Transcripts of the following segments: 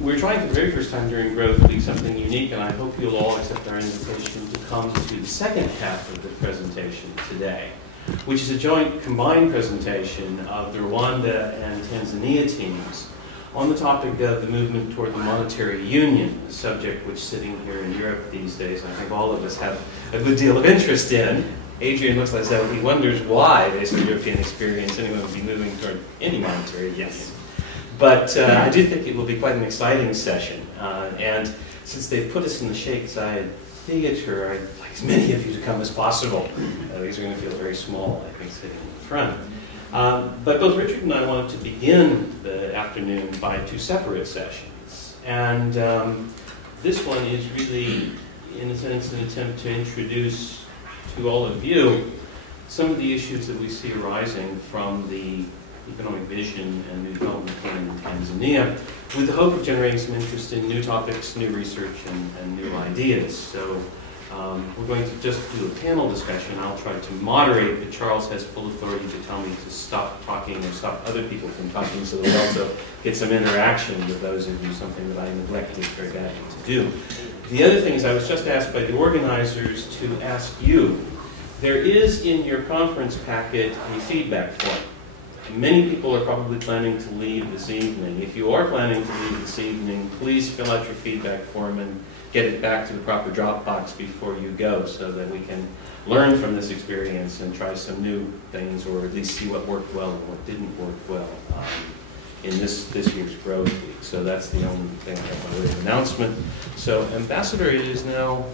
We're trying for the very first time during Growth Week something unique, and I hope you'll all accept our invitation to come to the second half of the presentation today, which is a joint combined presentation of the Rwanda and Tanzania teams on the topic of the movement toward the monetary union, a subject which sitting here in Europe these days, I think all of us have a good deal of interest in. Adrian looks like he wonders why, based on European experience, anyone would be moving toward any monetary union. But I do think it will be quite an exciting session. And since they put us in the Shakeside Theater, I'd like as many of you to come as possible. These are going to feel very small, I think, sitting in the front. But both Richard and I wanted to begin the afternoon by two separate sessions. And this one is really, in a sense, an attempt to introduce to all of you some of the issues that we see arising from the economic vision and new development plan in Tanzania, with the hope of generating some interest in new topics, new research, and new ideas. So we're going to just do a panel discussion. I'll try to moderate, but Charles has full authority to tell me to stop talking or stop other people from talking, so that we also get some interaction with those of you, something that I neglected very badly to do. The other thing is I was just asked by the organizers to ask you. There is in your conference packet a feedback form. Many people are probably planning to leave this evening. If you are planning to leave this evening, please fill out your feedback form and get it back to the proper drop box before you go, so that we can learn from this experience and try some new things, or at least see what worked well and what didn't work well in this year's Growth Week. So that's the only thing I have by way of announcement. So Ambassador, it is now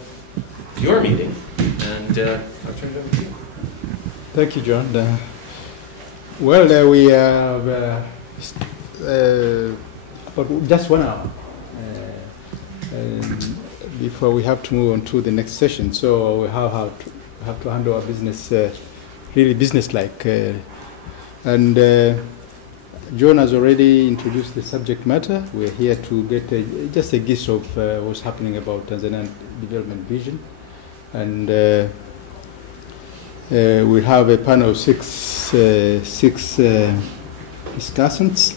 your meeting, and I'll turn it over to you. Thank you, John. Well, we have just 1 hour before we have to move on to the next session. So we have to handle our business really business-like. And John has already introduced the subject matter. We're here to get just a gist of what's happening about Tanzania Development Vision. And we have a panel of six discussants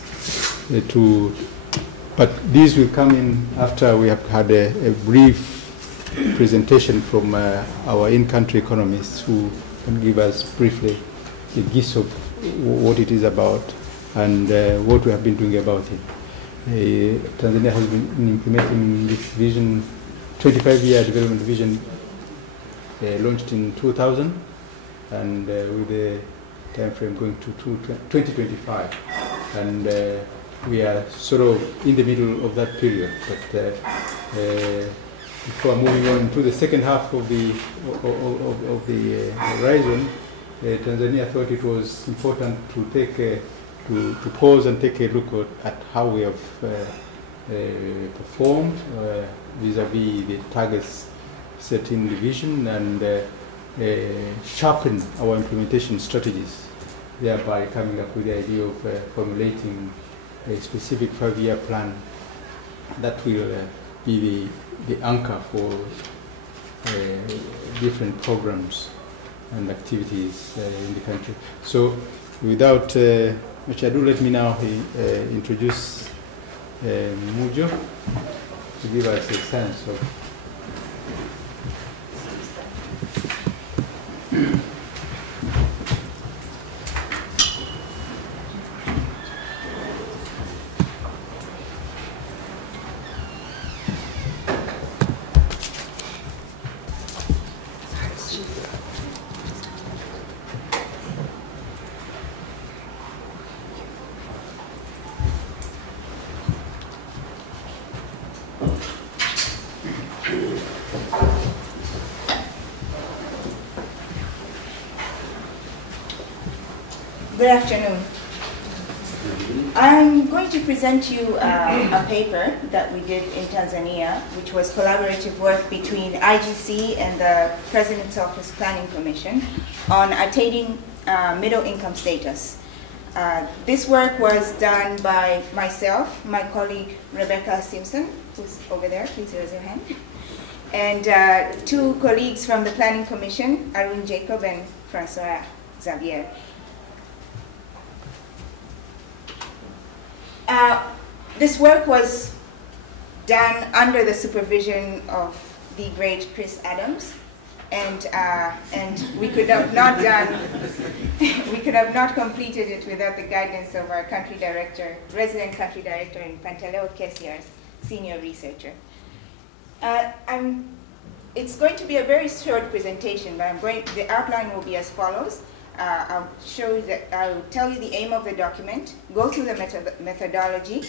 but these will come in after we have had a brief presentation from our in-country economists, who can give us briefly the gist of what it is about and what we have been doing about it. Tanzania has been implementing this vision, 25-year development vision, launched in 2000. And with the time frame going to 2025, and we are sort of in the middle of that period. But before moving on to the second half of the horizon, Tanzania thought it was important to take to pause and take a look at how we have performed vis-a-vis the targets set in the vision, and sharpen our implementation strategies, thereby coming up with the idea of formulating a specific 5-year plan that will be the anchor for different programs and activities in the country. So without much ado, let me now introduce Mujo to give us a sense of Good afternoon. I'm going to present you a paper that we did in Tanzania, which was collaborative work between IGC and the President's Office Planning Commission on attaining middle income status. This work was done by myself, my colleague Rebecca Simpson, who's over there, please raise your hand, and two colleagues from the Planning Commission, Arun Jacob and Francois Xavier. This work was done under the supervision of the great Chris Adams, and we could have not completed it without the guidance of our country director, resident country director, and Pantaleo Kesiar's senior researcher. It's going to be a very short presentation, but the outline will be as follows. I'll tell you the aim of the document, go through the methodology,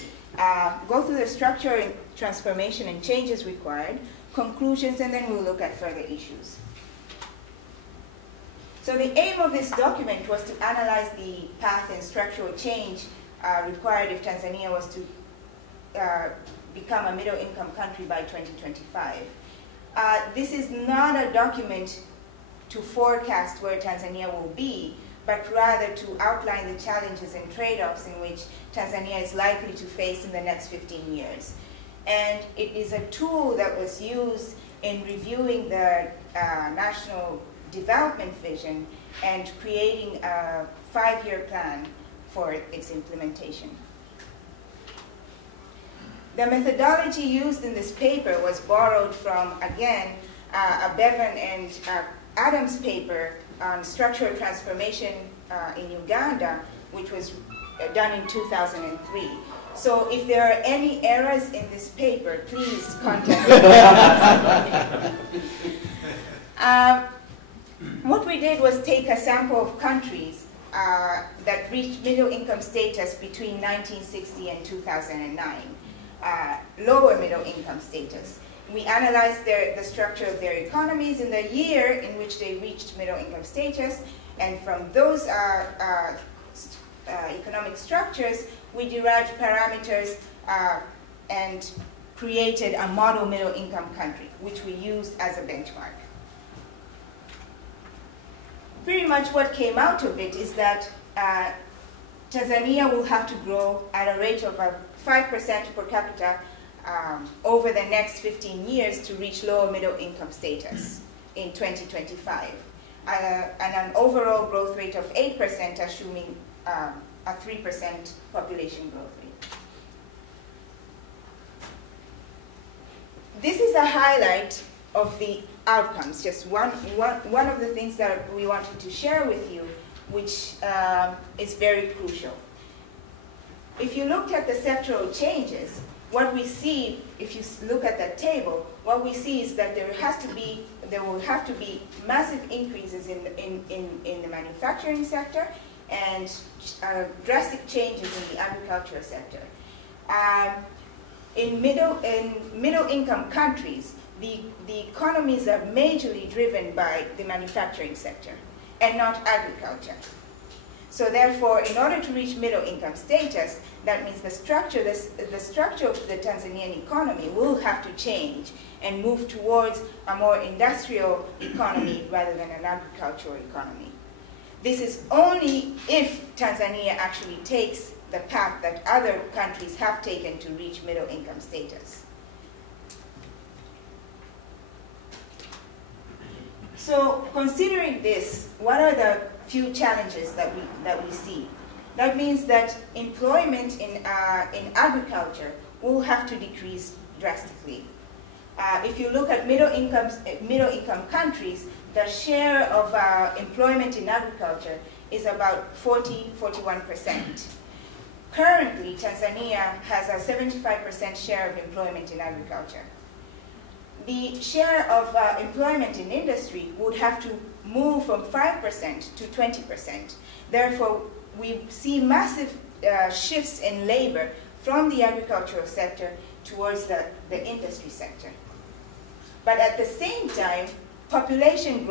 go through the structure and transformation and changes required, conclusions, and then we'll look at further issues. So the aim of this document was to analyze the path and structural change required if Tanzania was to become a middle-income country by 2025. This is not a document to forecast where Tanzania will be, but rather to outline the challenges and trade-offs in which Tanzania is likely to face in the next 15 years. And it is a tool that was used in reviewing the National Development Vision and creating a 5-year plan for its implementation. The methodology used in this paper was borrowed from, again, a Bevan and Adams paper on structural transformation in Uganda, which was done in 2003. So if there are any errors in this paper, please contact me. What we did was take a sample of countries that reached middle income status between 1960 and 2009, lower middle income status. We analyzed the structure of their economies in the year in which they reached middle income status, and from those economic structures, we derived parameters and created a model middle income country, which we used as a benchmark. Pretty much what came out of it is that Tanzania will have to grow at a rate of 5% per capita over the next 15 years to reach lower middle income status in 2025, and an overall growth rate of 8%, assuming a 3% population growth rate. This is a highlight of the outcomes, just one of the things that we wanted to share with you, which is very crucial. If you look at the sectoral changes, what we see, if you look at that table, what we see is that there will have to be massive increases in the manufacturing sector and drastic changes in the agricultural sector. In middle income countries, the economies are majorly driven by the manufacturing sector and not agriculture. So therefore, in order to reach middle income status, that means the structure of the Tanzanian economy will have to change and move towards a more industrial economy rather than an agricultural economy. This is only if Tanzania actually takes the path that other countries have taken to reach middle income status. So considering this, what are the few challenges that we see? That means that employment in agriculture will have to decrease drastically. If you look at middle income countries, the share of employment in agriculture is about 40–41%. Currently, Tanzania has a 75% share of employment in agriculture. The share of employment in industry would have to move from 5% to 20%. Therefore, we see massive shifts in labor from the agricultural sector towards the industry sector. But at the same time, population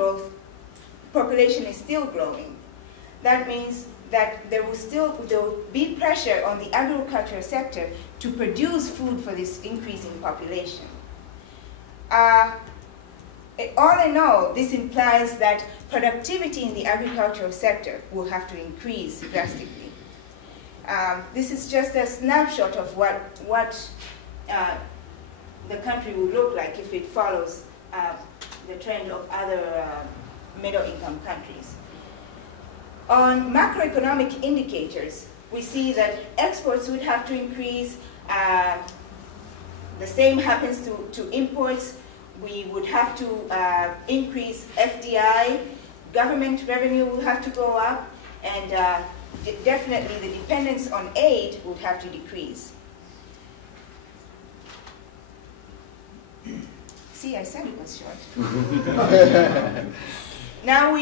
is still growing. That means that there will be pressure on the agricultural sector to produce food for this increasing population. All in all, this implies that productivity in the agricultural sector will have to increase drastically. This is just a snapshot of what the country will look like if it follows the trend of other middle-income countries. On macroeconomic indicators, we see that exports would have to increase, The same happens to imports. We would have to increase FDI, government revenue will have to go up, and definitely the dependence on aid would have to decrease. See, I said it was short. Now,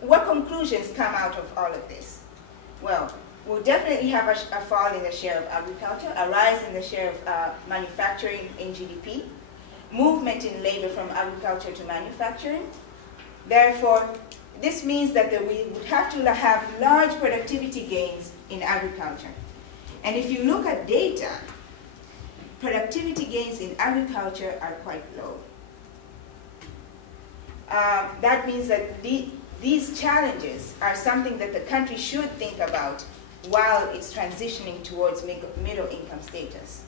what conclusions come out of all of this? Well, we'll definitely have a fall in the share of agriculture, a rise in the share of manufacturing in GDP, movement in labor from agriculture to manufacturing. Therefore, this means that we would have to have large productivity gains in agriculture. And if you look at data, productivity gains in agriculture are quite low. That means that these challenges are something that the country should think about while it's transitioning towards middle income status.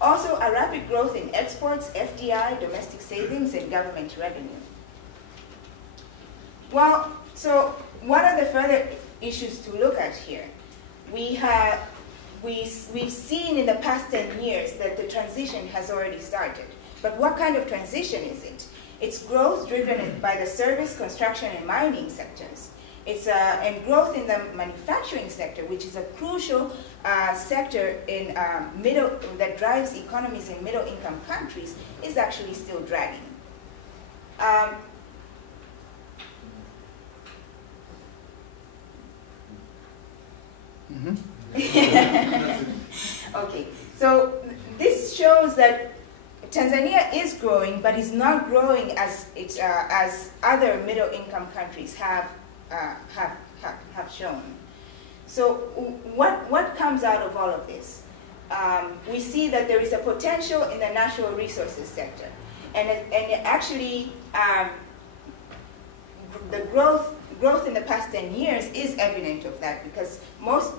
Also, a rapid growth in exports, FDI, domestic savings, and government revenue. Well, so what are the further issues to look at here? We've seen in the past 10 years that the transition has already started. But what kind of transition is it? It's growth driven by the service, construction, and mining sectors. And growth in the manufacturing sector, which is a crucial sector in that drives economies in middle-income countries, is actually still dragging. Okay, so this shows that Tanzania is growing, but is not growing as other middle-income countries have shown. So what comes out of all of this? We see that there is a potential in the natural resources sector, and actually the growth in the past 10 years is evident of that, because most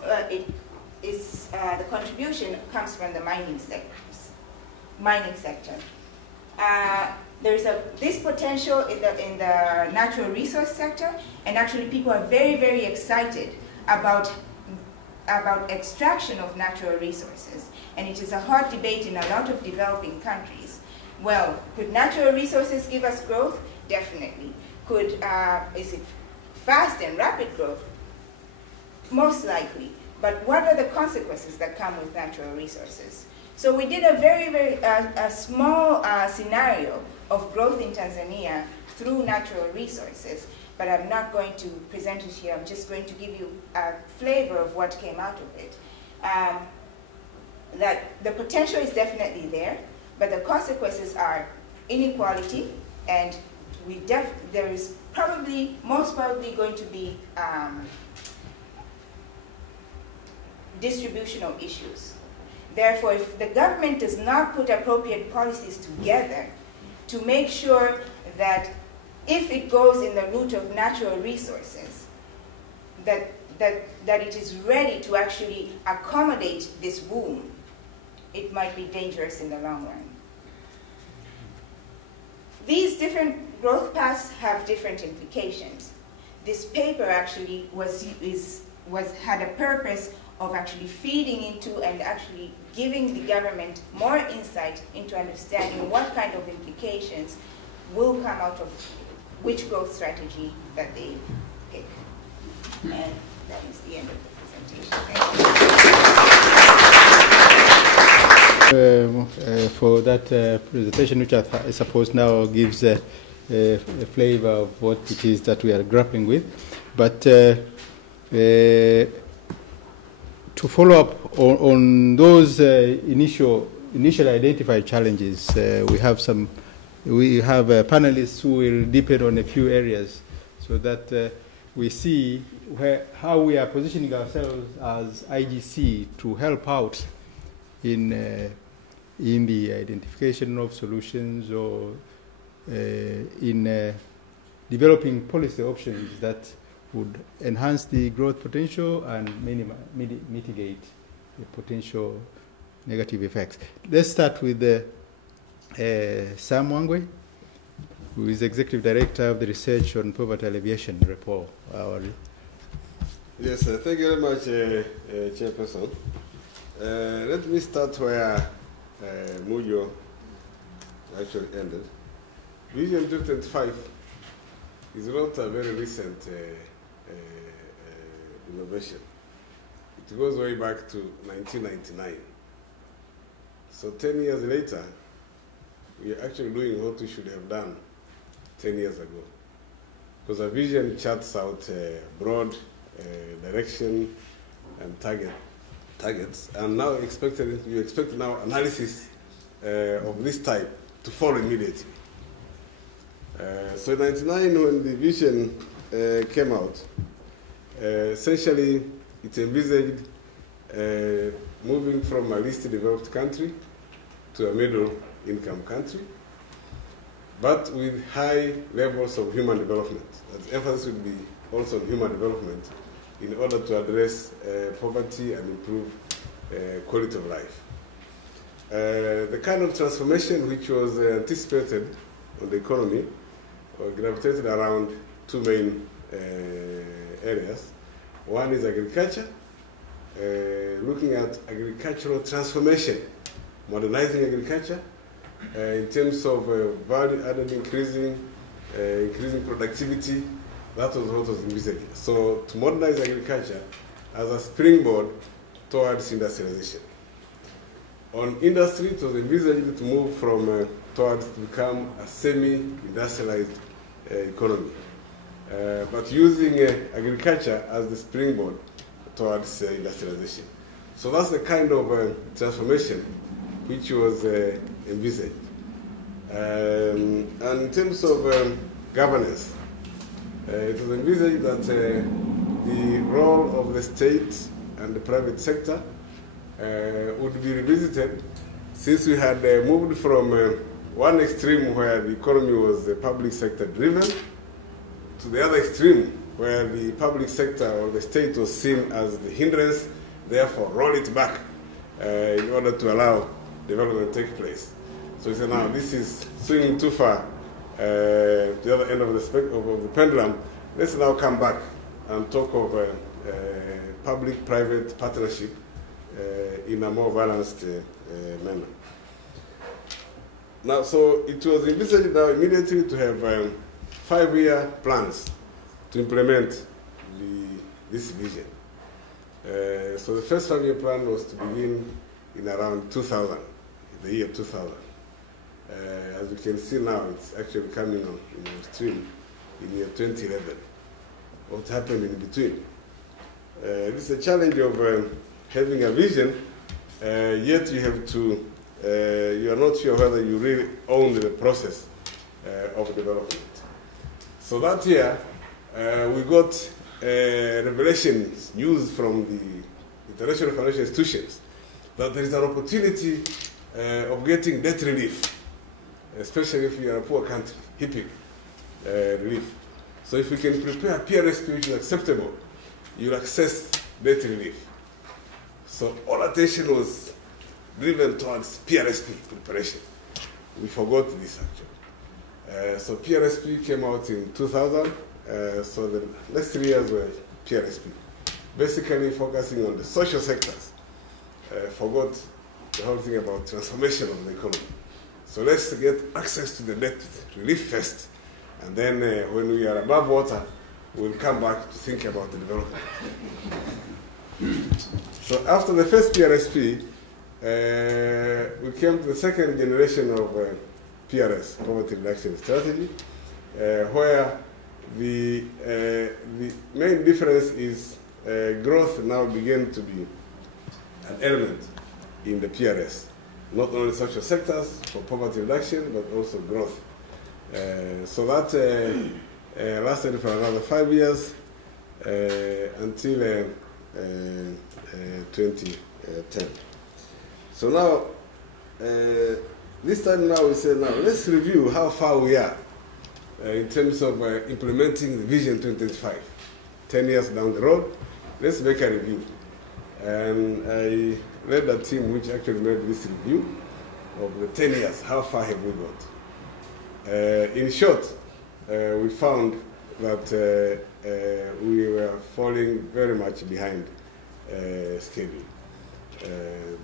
the contribution comes from the mining sector. There's this potential in the natural resource sector, and actually people are very, very excited about extraction of natural resources, and it is a hot debate in a lot of developing countries. Well, could natural resources give us growth? Definitely. Is it fast and rapid growth? Most likely. But what are the consequences that come with natural resources? So we did a very, very small scenario of growth in Tanzania through natural resources, but I'm not going to present it here. I'm just going to give you a flavor of what came out of it. That the potential is definitely there, but the consequences are inequality, and there is most probably going to be distributional issues. Therefore, if the government does not put appropriate policies together to make sure that if it goes in the route of natural resources, that it is ready to actually accommodate this boom, it might be dangerous in the long run. These different growth paths have different implications. This paper actually had a purpose of actually feeding into and actually giving the government more insight into understanding what kind of implications will come out of which growth strategy that they pick. And that is the end of the presentation. Thank you. For that presentation, which I suppose now gives a flavor of what it is that we are grappling with. But to follow up on those initially identified challenges, we have panelists who will deepen on a few areas, so that we see how we are positioning ourselves as IGC to help out in the identification of solutions, or in developing policy options that would enhance the growth potential and mitigate the potential negative effects. Let's start with Sam Wangwe, who is Executive Director of the Research on Poverty Alleviation report. Yes, thank you very much, Chairperson. Let me start where Mujo actually ended. Vision 2025 is not a very recent innovation. It goes way back to 1999. So 10 years later, we are actually doing what we should have done 10 years ago. Because a vision charts out broad direction and targets, and now you expect now analysis of this type to follow immediately. So in 1999, when the vision came out, essentially it envisaged moving from a least developed country to a middle income country, but with high levels of human development. That emphasis would be also on human development in order to address poverty and improve quality of life. The kind of transformation which was anticipated on the economy gravitated around two main areas. One is agriculture, looking at agricultural transformation, modernizing agriculture in terms of value added, increasing productivity. That was what was envisaged. So to modernize agriculture as a springboard towards industrialization. On industry, it was envisaged to move from towards to become a semi-industrialized economy, but using agriculture as the springboard towards industrialization. So that's the kind of transformation which was envisaged. And in terms of governance, it was envisaged that the role of the state and the private sector would be revisited, since we had moved from one extreme where the economy was public sector driven to the other extreme where the public sector or the state was seen as the hindrance, therefore roll it back in order to allow development to take place. So we said, now this is swinging too far the other end of the pendulum. Let's now come back and talk of public-private partnership in a more balanced manner. Now, so it was envisaged now immediately to have 5-year plans to implement this vision. So the first 5-year plan was to begin in around 2000, the year 2000. As you can see now, it's actually coming on stream in year 2011. What happened in between? This is a challenge of having a vision, yet you have to, you are not sure whether you really own the process of development. So that year, we got revelations, news from the international financial institutions, that there is an opportunity of getting debt relief, especially if you are a poor country, HIPIC relief. So if we can prepare a PRSP which is acceptable, you'll access debt relief. So all attention was driven towards PRSP preparation. We forgot this actually. So PRSP came out in 2000, so the next 3 years were PRSP, basically focusing on the social sectors. Forgot the whole thing about transformation of the economy. So let's get access to the debt relief first, and then when we are above water, we'll come back to think about the development. So after the first PRSP, we came to the second generation of PRS, Poverty Reduction Strategy, where the main difference is growth now began to be an element in the PRS. Not only social sectors for poverty reduction, but also growth. So that lasted for another 5 years until 2010. So now, this time now we say, now let's review how far we are in terms of implementing the Vision 2025. 10 years down the road, let's make a review. And I led a team which actually made this review of the 10 years. How far have we got? In short, we found that we were falling very much behind schedule.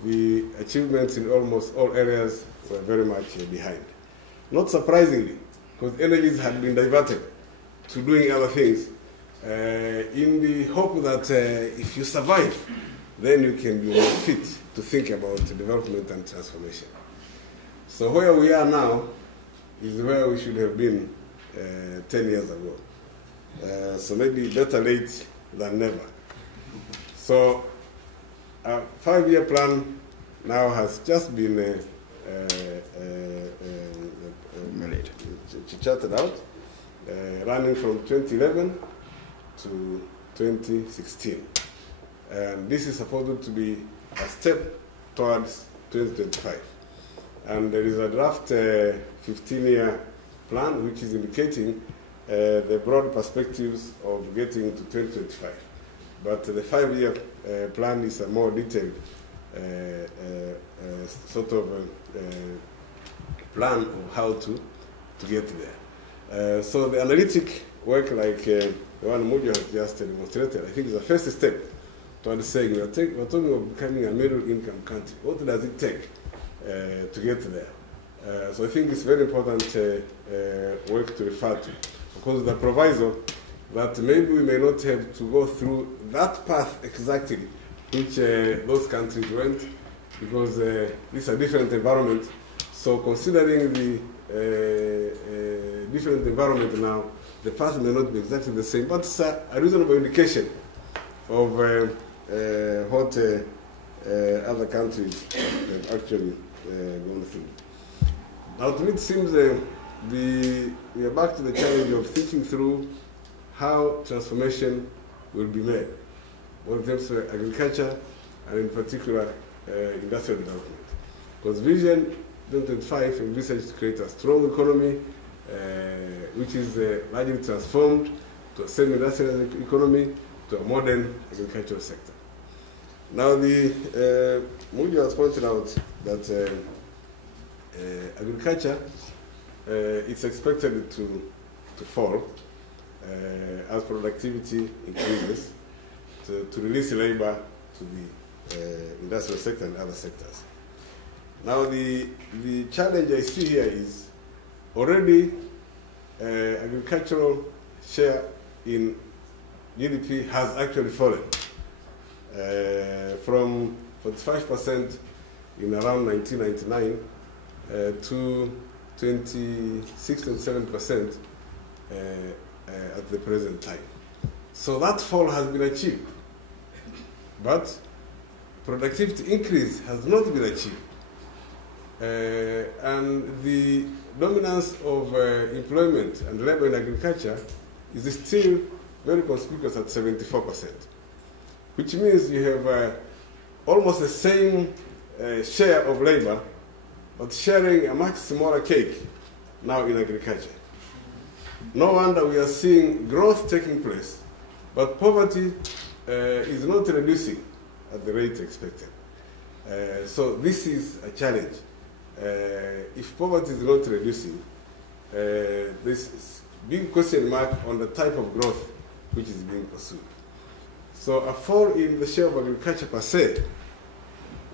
the achievements in almost all areas were very much behind. Not surprisingly, because energies had been diverted to doing other things in the hope that if you survive, then you can be more fit to think about development and transformation. So where we are now is where we should have been 10 years ago. So maybe better late than never. So our 5-year plan now has just been charted out, running from 2011 to 2016. And this is supposed to be a step towards 2025. And there is a draft 15-year plan which is indicating the broad perspectives of getting to 2025. But the 5-year plan is a more detailed sort of plan of how to get there. So the analytic work like the one Mujo has just demonstrated, I think is the first step towards saying we're talking of becoming a middle income country. What does it take to get there? So I think it's very important work to refer to, because the proviso that maybe we may not have to go through that path exactly which those countries went, because this is a different environment. So considering the different environment now, the path may not be exactly the same, but it's a reasonable indication of what other countries have actually gone through. Now to me it seems we are back to the challenge of thinking through how transformation will be made, both in terms of agriculture and in particular industrial development. Because Vision 2025 envisages to create a strong economy which is largely transformed to a semi-industrial economy, to a modern agricultural sector. Now the Mujo has pointed out that agriculture is expected to fall as productivity increases, to release labor to the industrial sector and other sectors. Now the challenge I see here is already agricultural share in GDP has actually fallen from 45% in around 1999 to 26.7% at the present time. So that fall has been achieved, but productivity increase has not been achieved. And the dominance of employment and labor in agriculture is still very conspicuous at 74%, which means you have almost the same share of labor, but sharing a much smaller cake now in agriculture. No wonder we are seeing growth taking place, but poverty is not reducing at the rate expected. So this is a challenge. If poverty is not reducing, this is big question mark on the type of growth which is being pursued. So a fall in the share of agriculture per se,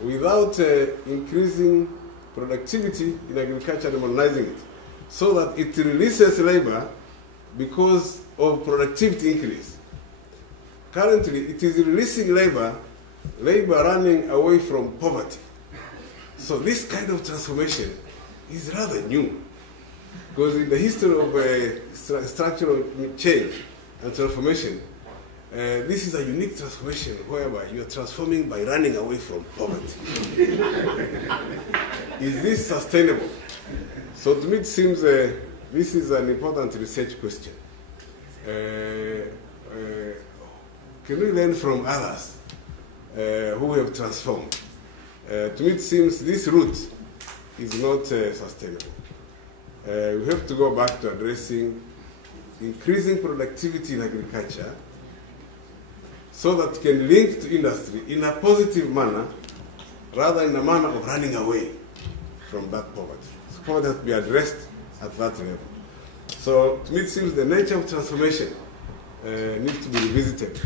without increasing productivity in agriculture and modernizing it, so that it releases labor because of productivity increase. Currently, it is releasing labor running away from poverty. So this kind of transformation is rather new, because in the history of structural change and transformation, this is a unique transformation whereby you are transforming by running away from poverty. Is this sustainable? So to me it seems this is an important research question. Can we learn from others who have transformed? To me it seems this route is not sustainable. We have to go back to addressing increasing productivity in agriculture so that it can link to industry in a positive manner rather in a manner of running away from that poverty. So poverty has to be addressed at that level. So to me it seems the nature of transformation needs to be revisited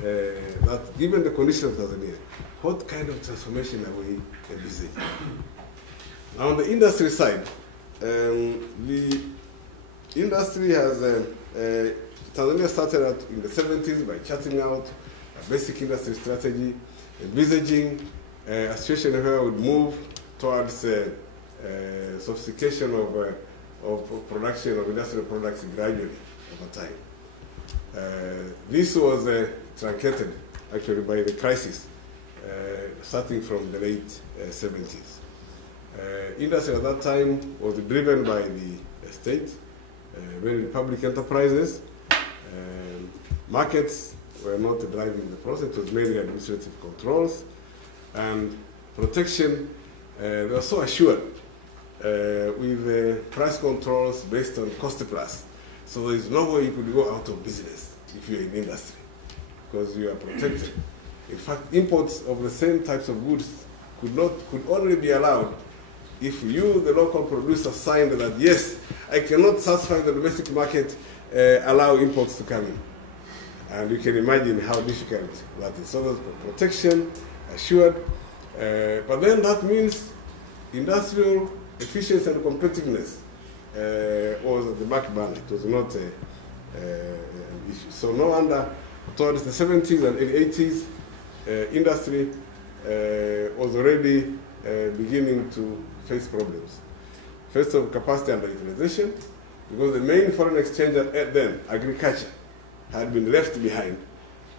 that given the conditions of Tanzania, what kind of transformation are we envisaging? Now, on the industry side, the industry has, Tanzania started out in the 70s by charting out a basic industry strategy, envisaging a situation where we would move towards sophistication of production of industrial products gradually over time. This was truncated actually by the crisis starting from the late 70s. Industry at that time was driven by the state, mainly public enterprises. Markets were not driving the process, it was mainly administrative controls and protection. They were so assured with price controls based on cost plus. So there is no way you could go out of business if you're in industry, because you are protected. In fact, imports of the same types of goods could only be allowed if you, the local producer, signed that, yes, I cannot satisfy the domestic market, allow imports to come in. And you can imagine how difficult that is. So there's protection, assured, but then that means industrial efficiency and competitiveness was the back burner. It was not an issue. So no wonder towards the 70s and early 80s, industry was already beginning to face problems. First of all, capacity underutilization, because the main foreign exchanger at then, agriculture, had been left behind,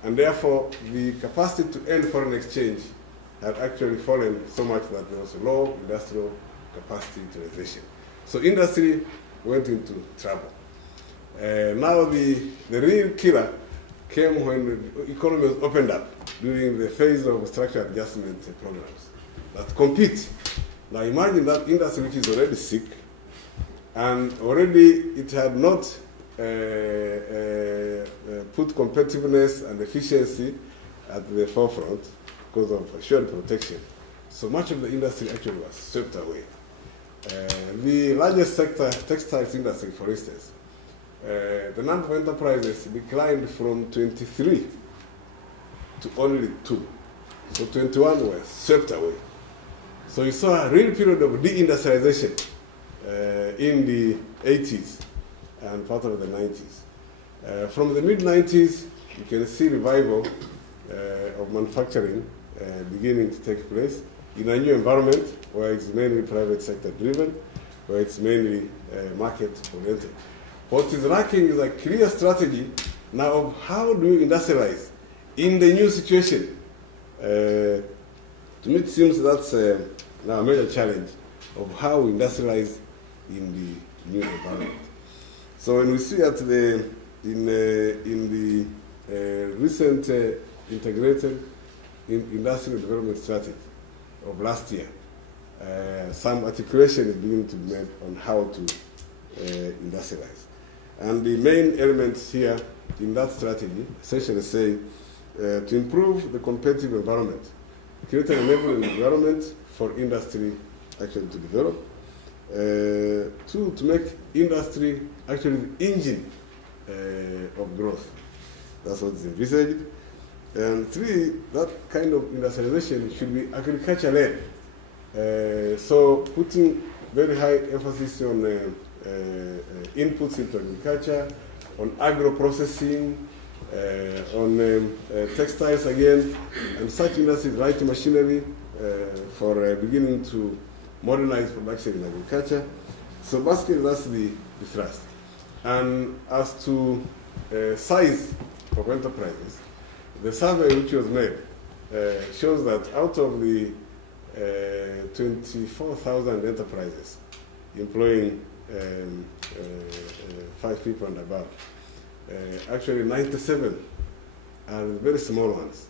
and therefore the capacity to earn foreign exchange had actually fallen so much that there was a low industrial capacity utilization. So industry went into trouble. Now the real killer came when the economy was opened up during the phase of structural adjustment programs that compete. Now imagine that industry which is already sick, and already it had not put competitiveness and efficiency at the forefront because of assured protection. So much of the industry actually was swept away. The largest sector, textiles industry, for instance, the number of enterprises declined from 23 to only 2. So 21 were swept away. So you saw a real period of deindustrialization in the 80s and part of the 90s. From the mid-90s, you can see revival of manufacturing beginning to take place in a new environment where it's mainly private sector driven, where it's mainly market oriented. What is lacking is a clear strategy now of how do you industrialize in the new situation. To me, it seems that's now a major challenge of how we industrialize in the new environment. So when we see at in the recent integrated industrial development strategy of last year, some articulation is beginning to be made on how to industrialize. And the main elements here in that strategy essentially say to improve the competitive environment, create an enabling environment for industry actually to develop. 2, to make industry actually the engine of growth. That's what is envisaged. And 3, that kind of industrialization should be agriculture-led. So putting very high emphasis on inputs into agriculture, on agro-processing, on textiles again, and such industries, light machinery for beginning to modernize production in agriculture. So basically that's the thrust. And as to size of enterprises, the survey which was made shows that out of the 24,000 enterprises employing 5 people and above, actually 97 are very small ones,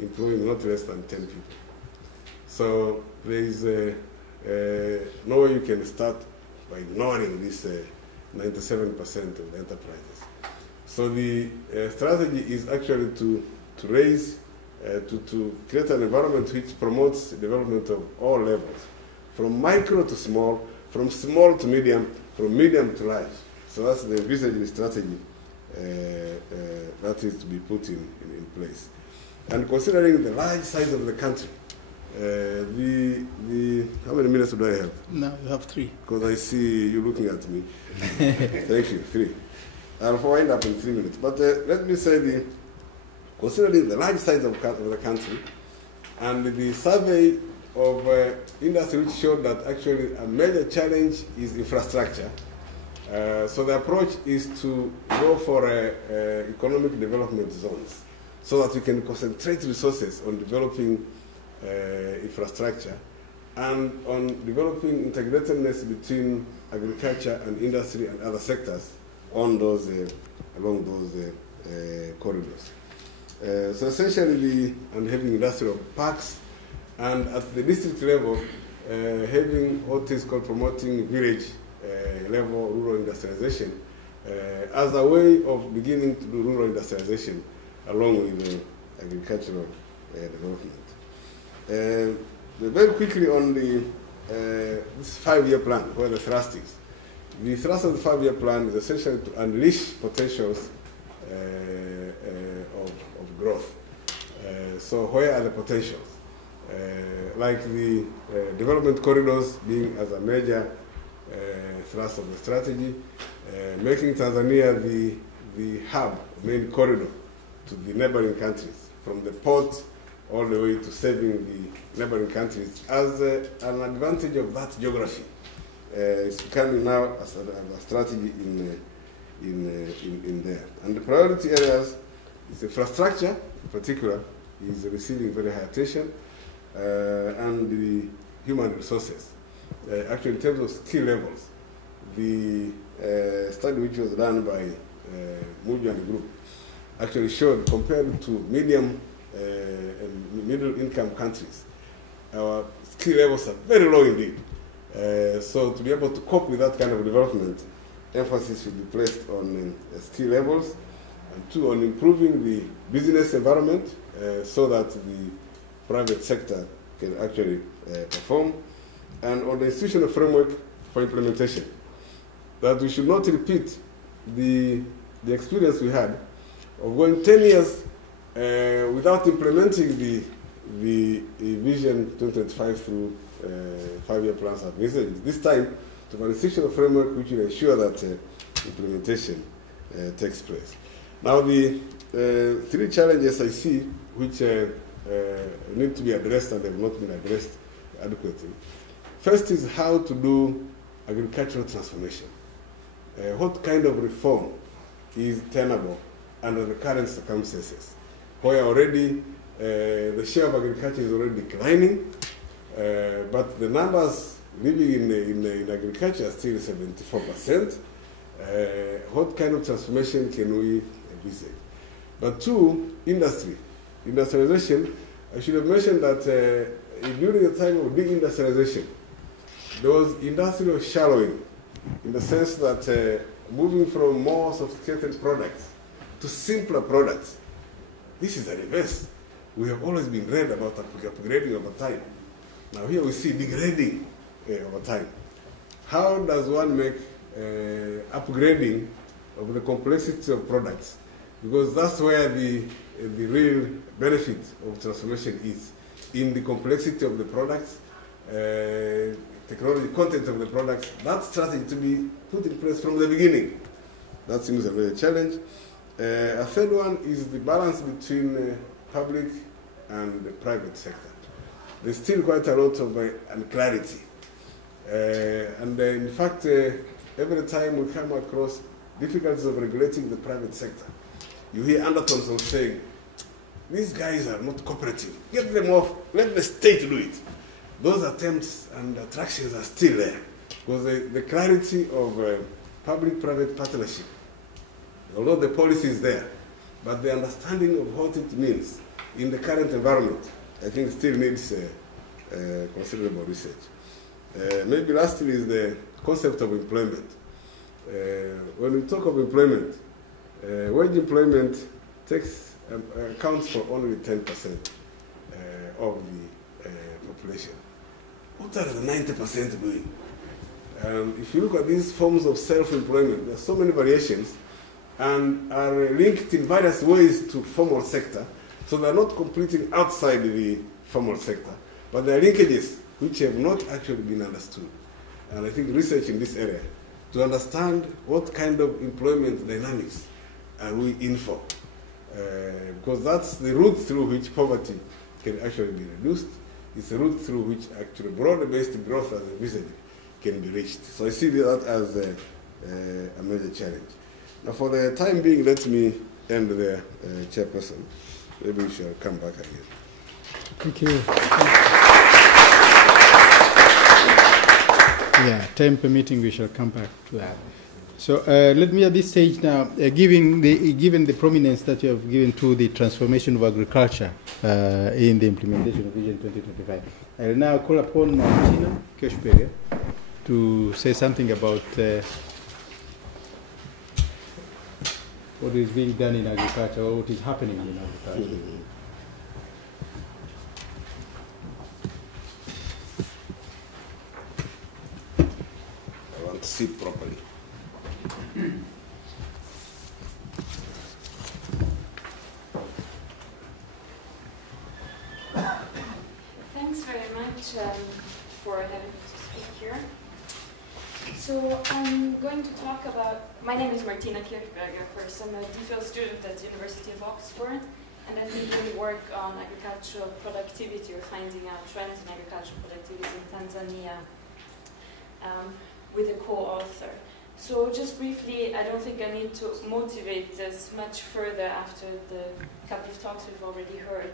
employing not less than 10 people. So there is no way you can start by ignoring this 97% of the enterprises. So the strategy is actually to raise, to create an environment which promotes development of all levels, from micro to small, from small to medium, from medium to large. So that's the envisaged strategy that is to be put in place. And considering the large size of the country, how many minutes do I have? No, you have 3. Because I see you looking at me. Thank you, 3. I'll wind up in 3 minutes. But let me say, considering the large size of the country, and the survey of industry which showed that actually a major challenge is infrastructure. So the approach is to go for economic development zones so that we can concentrate resources on developing infrastructure and on developing integratedness between agriculture and industry and other sectors on those, along those corridors. So essentially, and having industrial parks, and at the district level, having what is called promoting village level rural industrialization as a way of beginning to do rural industrialization along with agricultural development. Very quickly on this 5-year plan, where the thrust is. The thrust of the 5-year plan is essentially to unleash potentials of growth. So where are the potentials? Like the development corridors being as a major thrust of the strategy, making Tanzania the hub, main corridor to the neighboring countries, from the port all the way to serving the neighboring countries as an advantage of that geography. It's becoming now as a strategy in there. And the priority areas is infrastructure, in particular, is receiving very high attention, and the human resources. Actually, in terms of skill levels, the study which was done by Muju and the group actually showed, compared to medium and middle-income countries, our skill levels are very low indeed. So to be able to cope with that kind of development, emphasis should be placed on skill levels, and 2, on improving the business environment so that the private sector can actually perform, and on the institutional framework for implementation, that we should not repeat the experience we had of going 10 years without implementing the Vision 2025 through 5-year plans have been. This time, to an institutional framework which will ensure that implementation takes place. Now, the 3 challenges I see which need to be addressed and have not been addressed adequately. First is how to do agricultural transformation. What kind of reform is tenable under the current circumstances, where already the share of agriculture is already declining, but the numbers living in agriculture are still 74%. What kind of transformation can we envisage? But 2, industrialization. I should have mentioned that during the time of deindustrialization, there was industrial shallowing, in the sense that moving from more sophisticated products to simpler products. This is a reverse. We have always been read about upgrading over time. Now here we see degrading over time. How does one make upgrading of the complexity of products? Because that's where the real benefit of transformation is, in the complexity of the products, technology content of the products. That strategy to be put in place from the beginning. That seems a real challenge. A third one is the balance between public and the private sector. There's still quite a lot of unclarity. And in fact, every time we come across difficulties of regulating the private sector, you hear undertones of saying, these guys are not cooperative. Get them off. Let the state do it. Those attempts and attractions are still there, because the clarity of public-private partnership, although the policy is there, but the understanding of what it means in the current environment, I think still needs considerable research. Maybe lastly is the concept of employment. When we talk of employment, wage employment accounts for only 10% of the population. What are the 90% doing? If you look at these forms of self-employment, there are so many variations, and are linked in various ways to formal sector, so they're not completing outside the formal sector, but there are linkages which have not actually been understood. And I think research in this area to understand what kind of employment dynamics are we in for, because that's the route through which poverty can actually be reduced. It's a route through which actually broad-based growth as envisaged can be reached. So I see that as a major challenge. Now, for the time being, let me end there, Chairperson. Maybe we shall come back again. Thank you. Yeah, time permitting, we shall come back to that. So let me at this stage now, given the prominence that you have given to the transformation of agriculture in the implementation of Vision 2025, I will now call upon Martina Kirchberger to say something about what is being done in agriculture, or what is happening in agriculture. I want to sit properly. Thanks very much for having me to speak here. So I'm going to talk about, my name is Martina Kirchberger. First, I'm a DPhil student at the University of Oxford, and I've been doing work on agricultural productivity, or finding out trends in agricultural productivity in Tanzania with a co-author. So just briefly, I don't think I need to motivate this much further after the couple of talks we've already heard.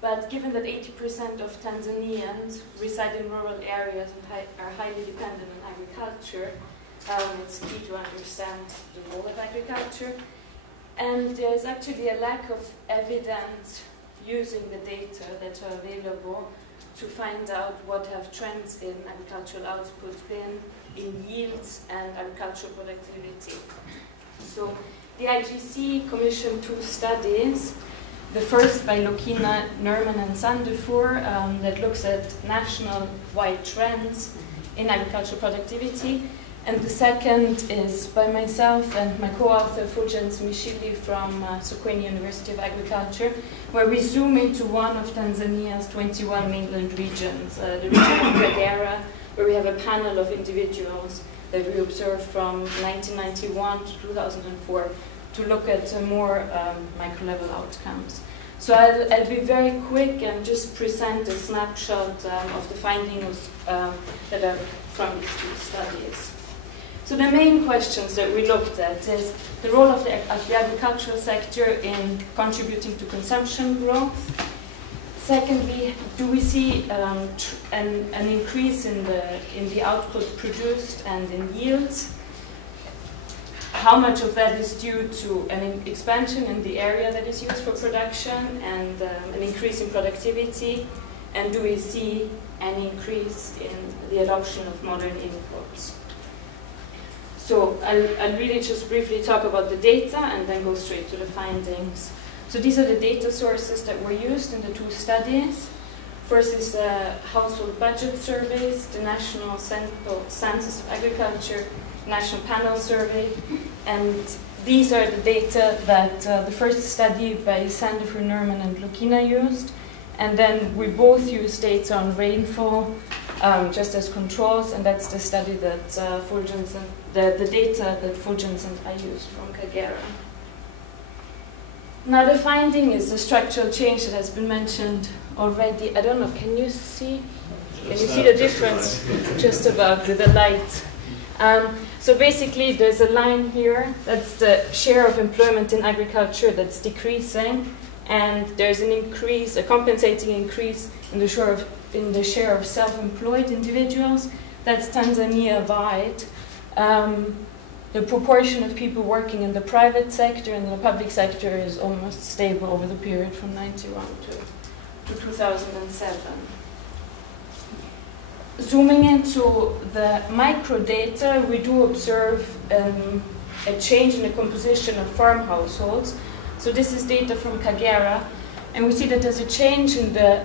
But given that 80% of Tanzanians reside in rural areas and are highly dependent on agriculture, it's key to understand the role of agriculture. And there's actually a lack of evidence using the data that are available to find out what have trends in agricultural output been, in yields and agricultural productivity. So the IGC commissioned 2 studies. The first by Lokina, Nerman and Sandefur that looks at national-wide trends in agricultural productivity. And the second is by myself and my co-author Fulgence Mishili from Sokoine University of Agriculture, where we zoom into one of Tanzania's 21 mainland regions, the region of Kagera, where we have a panel of individuals that we observed from 1991 to 2004 to look at more micro-level outcomes. So I'll be very quick and just present a snapshot of the findings that are from these 2 studies. So the main questions that we looked at is the role of the agricultural sector in contributing to consumption growth. Secondly, do we see an increase in the output produced and in yields? How much of that is due to an expansion in the area that is used for production and an increase in productivity? And do we see an increase in the adoption of modern inputs? So I'll really just briefly talk about the data and then go straight to the findings. So these are the data sources that were used in the 2 studies. First is the household budget surveys, the National Census of Agriculture, National Panel Survey, and these are the data that the first study by Sandefur, Nerman, and Lokina used, and then we both used data on rainfall just as controls, and that's the study that Fulgence and the data that Fulgence and I used from Kagera. Now the finding is the structural change that has been mentioned already. I don't know, can you see the difference? Just about with the light. So basically there's a line here, that's the share of employment in agriculture that's decreasing, and there's an increase, a compensating increase in the share of self-employed individuals. That's Tanzania-wide. The proportion of people working in the private sector and the public sector is almost stable over the period from 1991 to 2007. Zooming into the micro data, we do observe a change in the composition of farm households. So this is data from Kagera, and we see that there's a change in the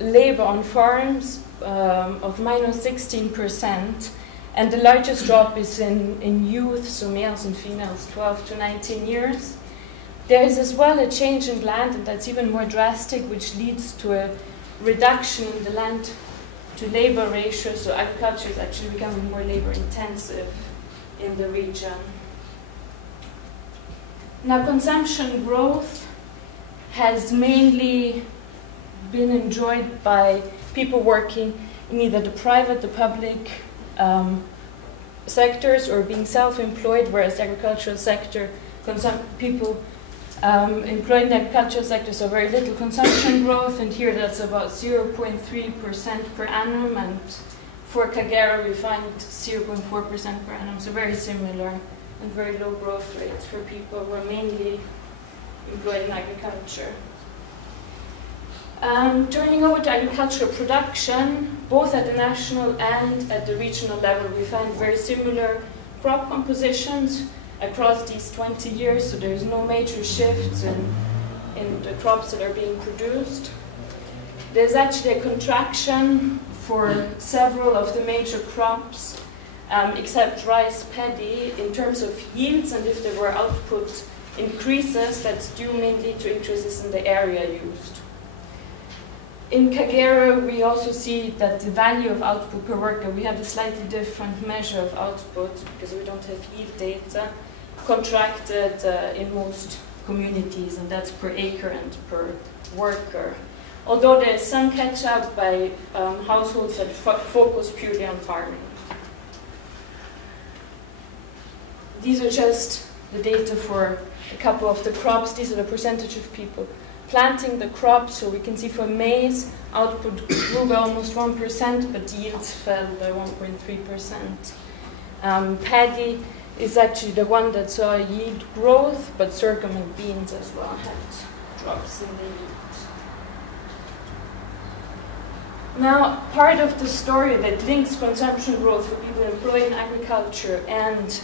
labor on farms of minus 16%, And the largest drop is in youth, so males and females 12 to 19 years. There is as well a change in land, and that's even more drastic, which leads to a reduction in the land to labor ratio, so agriculture is actually becoming more labor intensive in the region. Now, consumption growth has mainly been enjoyed by people working in either the private, the public sectors, or being self-employed, whereas the agricultural sector, people employed in the agricultural sector saw very little consumption growth, and here that's about 0.3% per annum, and for Kagera we find 0.4% per annum, so very similar and very low growth rates for people who are mainly employed in agriculture. Turning over to agricultural production, both at the national and at the regional level, we find very similar crop compositions across these 20 years, so there's no major shifts in the crops that are being produced. There's actually a contraction for several of the major crops, except rice, paddy, in terms of yields, and if there were output increases, that's due mainly to increases in the area used. In Kagera, we also see that the value of output per worker, we have a slightly different measure of output because we don't have yield data, contracted in most communities, and that's per acre and per worker. Although there is some catch-up by households that focus purely on farming. These are just the data for a couple of the crops. These are the percentage of people planting the crops, so we can see for maize, output grew by almost 1%, but yields fell by 1.3%. Paddy is actually the one that saw yield growth, but sorghum and beans as well had drops in the yield. Now, part of the story that links consumption growth for people employed in agriculture and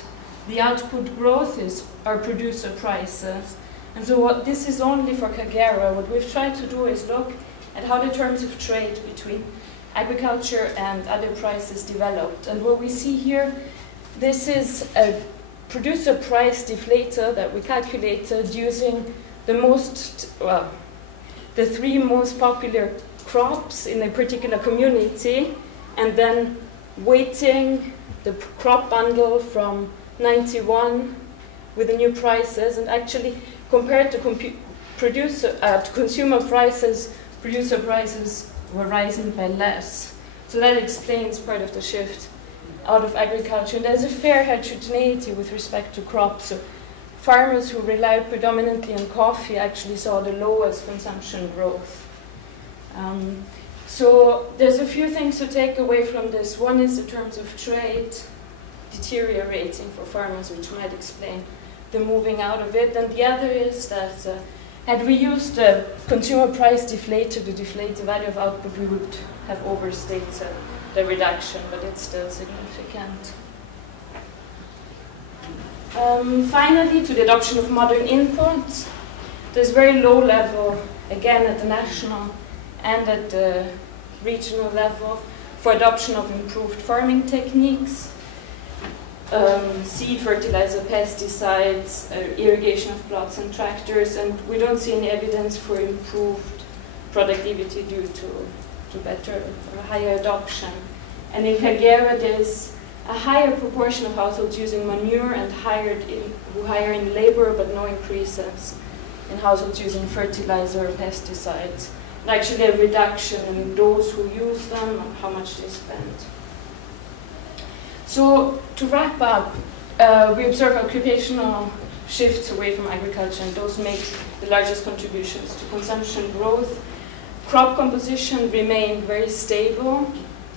the output growth is our producer prices. And so this is only for Kagera. What we've tried to do is look at how the terms of trade between agriculture and other prices developed. And what we see here, this is a producer price deflator that we calculated using the three most popular crops in a particular community, and then weighting the crop bundle from 91 with the new prices, and actually compared to consumer prices, producer prices were rising by less. So that explains part of the shift out of agriculture. And there's a fair heterogeneity with respect to crops. So farmers who rely predominantly on coffee actually saw the lowest consumption growth. So there's a few things to take away from this. One is the terms of trade deteriorating for farmers, which might explain the moving out of it. And the other is that had we used the consumer price deflator to deflate the value of output, we would have overstated the reduction, but it's still significant. Finally, to the adoption of modern inputs, there's very low level, again at the national and at the regional level, for adoption of improved farming techniques. Seed, fertilizer, pesticides, irrigation of plots and tractors, and we don't see any evidence for improved productivity due to better or higher adoption. And in Kagera, there's a higher proportion of households using manure and who hire in labor, but no increases in households using fertilizer or pesticides. And actually a reduction in those who use them and how much they spend. So to wrap up, we observe occupational shifts away from agriculture, and those make the largest contributions to consumption growth. Crop composition remained very stable.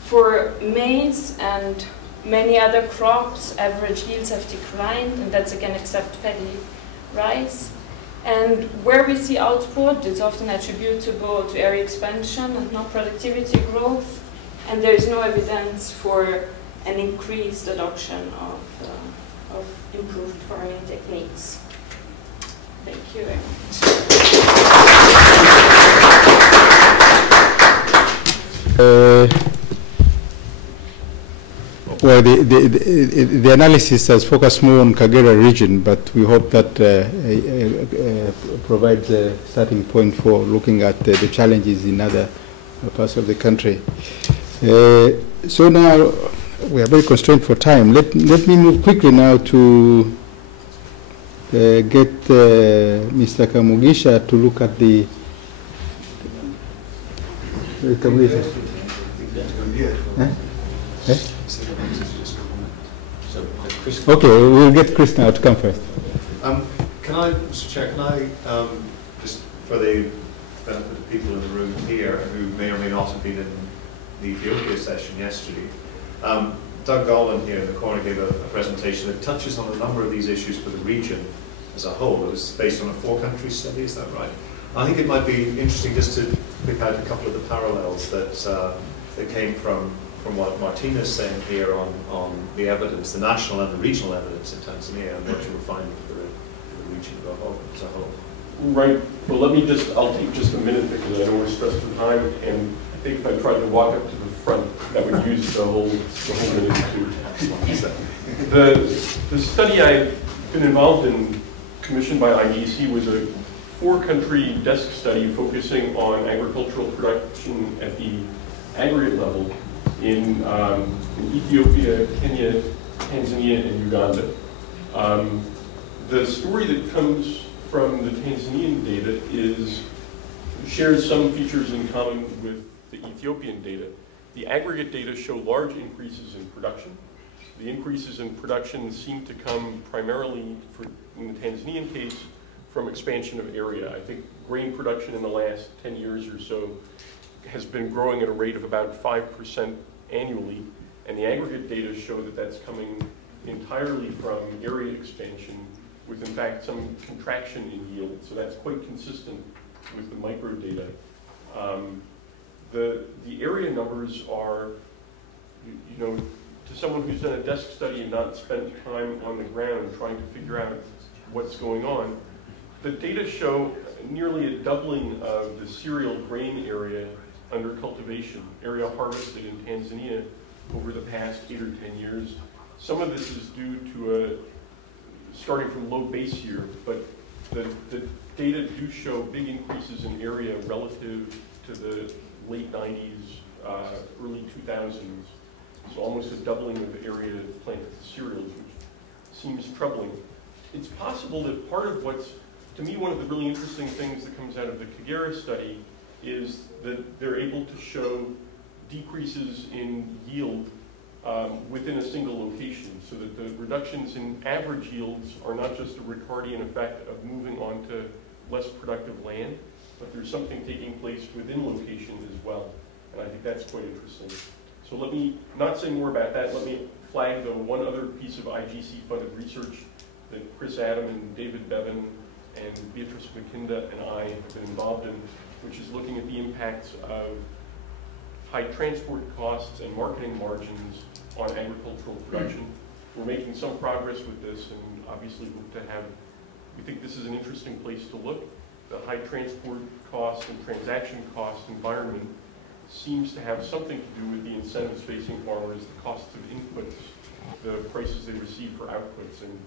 For maize and many other crops, average yields have declined, and that's again except paddy rice. And where we see output, it's often attributable to area expansion and not productivity growth, and there is no evidence for an increased adoption of improved farming techniques. Thank you very much. Well, Well, the analysis has focused more on Kagera region, but we hope that provides a starting point for looking at the challenges in other parts of the country. So now we are very constrained for time. Let me move quickly now to get Mr. Kamugisha to look at the Okay, we'll get Chris now to come first. Can I, Mr. Chair, just for the benefit of people in the room here who may or may not have been in the Ethiopia session yesterday, Doug Golan here in the corner gave a presentation that touches on a number of these issues for the region as a whole. It was based on a 4-country study, is that right? I think it might be interesting just to pick out a couple of the parallels that came from what Martina is saying here on the evidence, the national and the regional evidence in Tanzania, and what you were finding for the region as a whole. Right. Well, I'll take just a minute because I know we're stressed for time, and I think if I tried to walk up to the front, that would use the whole minute too. The study I've been involved in, commissioned by IDC, was a 4-country desk study focusing on agricultural production at the aggregate level in Ethiopia, Kenya, Tanzania, and Uganda. The story that comes from the Tanzanian data shares some features in common with the Ethiopian data. The aggregate data show large increases in production. The increases in production seem to come primarily, in the Tanzanian case, from expansion of area. I think grain production in the last 10 years or so has been growing at a rate of about 5% annually, and the aggregate data show that that's coming entirely from area expansion, with in fact some contraction in yield. So that's quite consistent with the micro data. The area numbers are, to someone who's done a desk study and not spent time on the ground trying to figure out what's going on, the data show nearly a doubling of the cereal grain area under cultivation, area harvested in Tanzania over the past 8 or 10 years. Some of this is due to starting from low base year, but the data do show big increases in area relative to the late 90s, early 2000s. So almost a doubling of area planted to cereals, which seems troubling. It's possible that part of what's, to me, one of the really interesting things that comes out of the Kagera study is that they're able to show decreases in yield within a single location, so that the reductions in average yields are not just a Ricardian effect of moving on to less productive land, but there's something taking place within location as well. And I think that's quite interesting. So let me not say more about that. Let me flag, though, one other piece of IGC-funded research that Chris Adam and David Bevan and Beatrice McKinda and I have been involved in, which is looking at the impacts of high transport costs and marketing margins on agricultural production. We're making some progress with this, and obviously hope to have, we think this is an interesting place to look. The high transport cost and transaction cost environment seems to have something to do with the incentives facing farmers, the costs of inputs, the prices they receive for outputs, and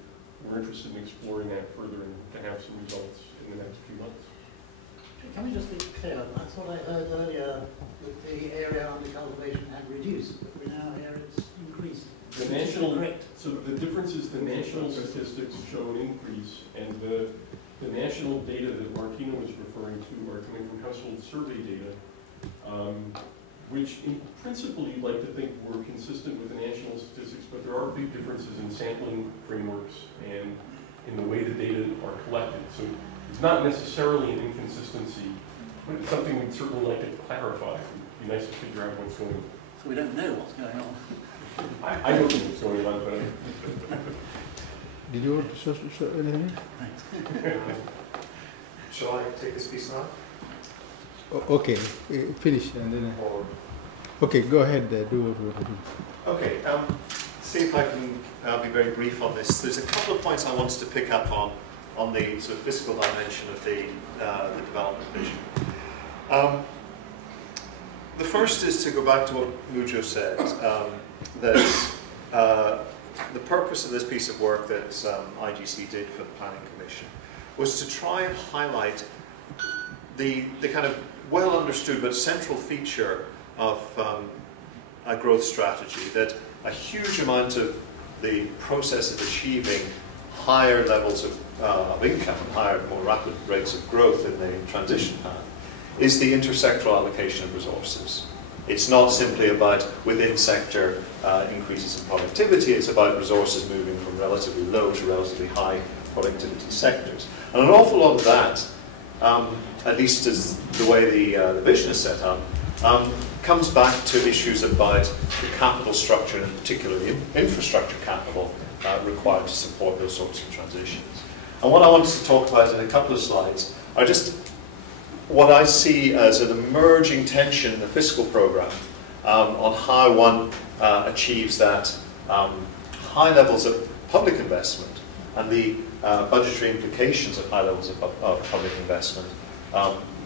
we're interested in exploring that further and to have some results in the next few months. Can we just be clear? I thought I heard earlier that the area under cultivation had reduced, but we now hear it's increased. So the difference is the national statistics show an increase, and the national data that Martina was referring to are coming from household survey data, which in principle you'd like to think were consistent with the national statistics, but there are big differences in sampling frameworks and in the way the data are collected. So it's not necessarily an inconsistency, but it's something we'd certainly like to clarify. It'd be nice to figure out what's going on. So we don't know what's going on. I don't know what's going on, but Did you want to show anything? Shall I take this piece now? Okay, finish and then. Okay, go ahead. Do what you want to do. Okay. See if I can be very brief on this. There's a couple of points I wanted to pick up on the sort of fiscal dimension of the development vision. The first is to go back to what Mujo said, that the purpose of this piece of work that IGC did for the Planning Commission was to try and highlight the kind of well understood but central feature of a growth strategy, that a huge amount of the process of achieving higher levels of income and higher, more rapid rates of growth in the transition path is the intersectoral allocation of resources. It's not simply about within sector increases in productivity, it's about resources moving from relatively low to relatively high productivity sectors. And an awful lot of that, at least as the way the vision is set up, comes back to issues about the capital structure, and in particular the infrastructure capital required to support those sorts of transitions. And what I wanted to talk about in a couple of slides are just what I see as an emerging tension in the fiscal program on how one achieves that high levels of public investment and the budgetary implications of high levels of public investment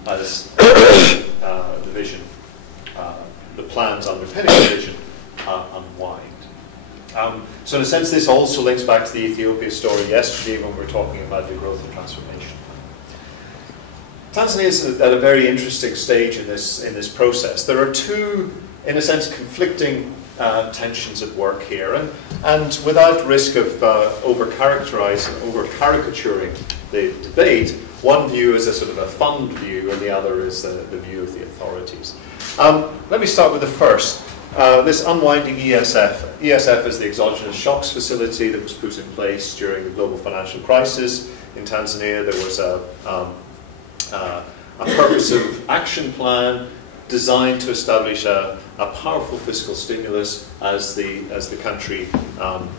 as the vision, the plans underpinning the vision unwind. So in a sense, this also links back to the Ethiopia story yesterday when we were talking about the growth and transformation. Tanzania is at a very interesting stage in this process. There are two, in a sense, conflicting tensions at work here, and without risk of over-characterizing, over-caricaturing the debate, one view is a sort of a fund view, and the other is the view of the authorities. Let me start with the first. This unwinding ESF. ESF is the exogenous shocks facility that was put in place during the global financial crisis. In Tanzania, there was a purposive action plan designed to establish a powerful fiscal stimulus as the country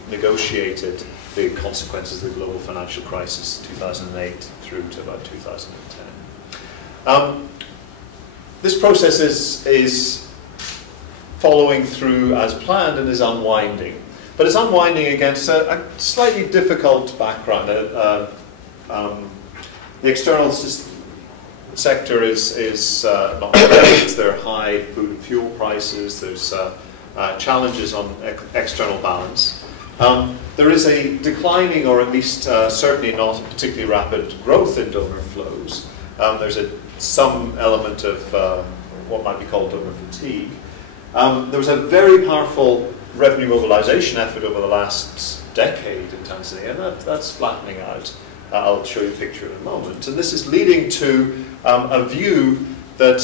negotiated the consequences of the global financial crisis 2008 through to about 2010. This process is following through as planned and is unwinding. But it's unwinding against a slightly difficult background. The external sector is not great. There are high food and fuel prices. There's challenges on external balance. There is a declining, or at least certainly not particularly rapid growth in donor flows. There's some element of what might be called donor fatigue. There was a very powerful revenue mobilization effort over the last decade in Tanzania, and that's flattening out. I'll show you a picture in a moment. And this is leading to a view that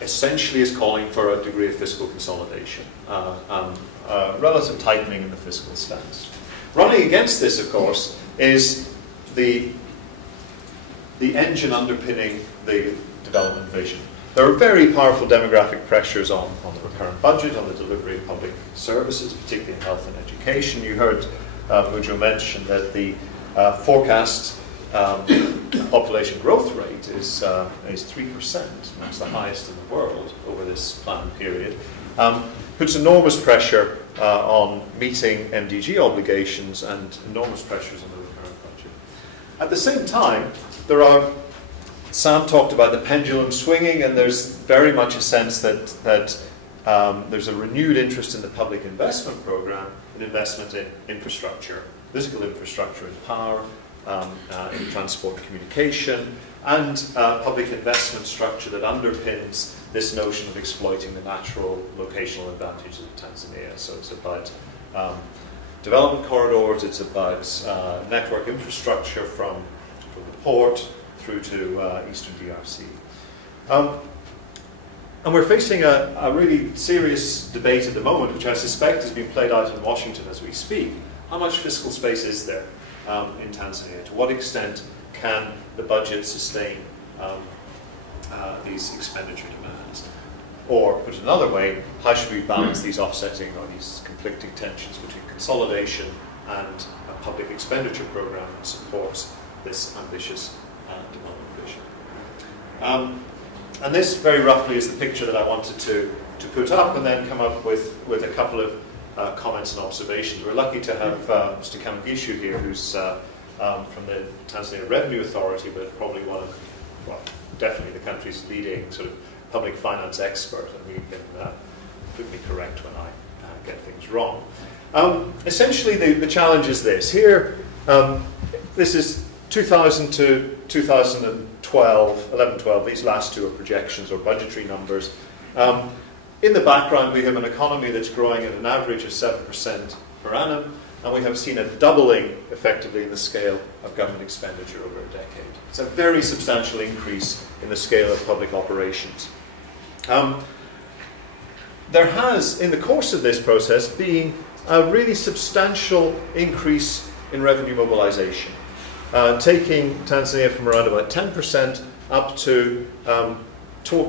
essentially is calling for a degree of fiscal consolidation, relative tightening in the fiscal stance. Running against this, of course, is the engine underpinning the development vision. There are very powerful demographic pressures on the recurrent budget, on the delivery of public services, particularly in health and education. You heard Mujo mention that the forecast population growth rate is 3%. That's the highest in the world over this planned period. Puts enormous pressure on meeting MDG obligations and enormous pressures on the recurrent budget. At the same time, Sam talked about the pendulum swinging, and there's very much a sense that there's a renewed interest in the public investment program, in investment in infrastructure, physical infrastructure in power, in transport and communication, and public investment structure that underpins this notion of exploiting the natural locational advantages of Tanzania. So it's about development corridors, it's about network infrastructure from the port through to eastern DRC. And we're facing a really serious debate at the moment, which I suspect is being played out in Washington as we speak. How much fiscal space is there in Tanzania? To what extent can the budget sustain these expenditure demands? Or, put another way, how should we balance these offsetting or these conflicting tensions between consolidation and a public expenditure program that supports this ambitious development vision? And this, very roughly, is the picture that I wanted to put up, and then come up with a couple of comments and observations. We're lucky to have Mr. Kamugishu here, who's from the Tanzania Revenue Authority, but probably definitely the country's leading sort of public finance expert, and he can put me correct when I get things wrong. Essentially, the challenge is this. Here, this is 2000 to 2012, 11-12. These last two are projections or budgetary numbers. In the background, we have an economy that's growing at an average of 7% per annum, and we have seen a doubling, effectively, in the scale of government expenditure over a decade. It's a very substantial increase in the scale of public operations. There has, in the course of this process, been a really substantial increase in revenue mobilization, taking Tanzania from around about 10% up to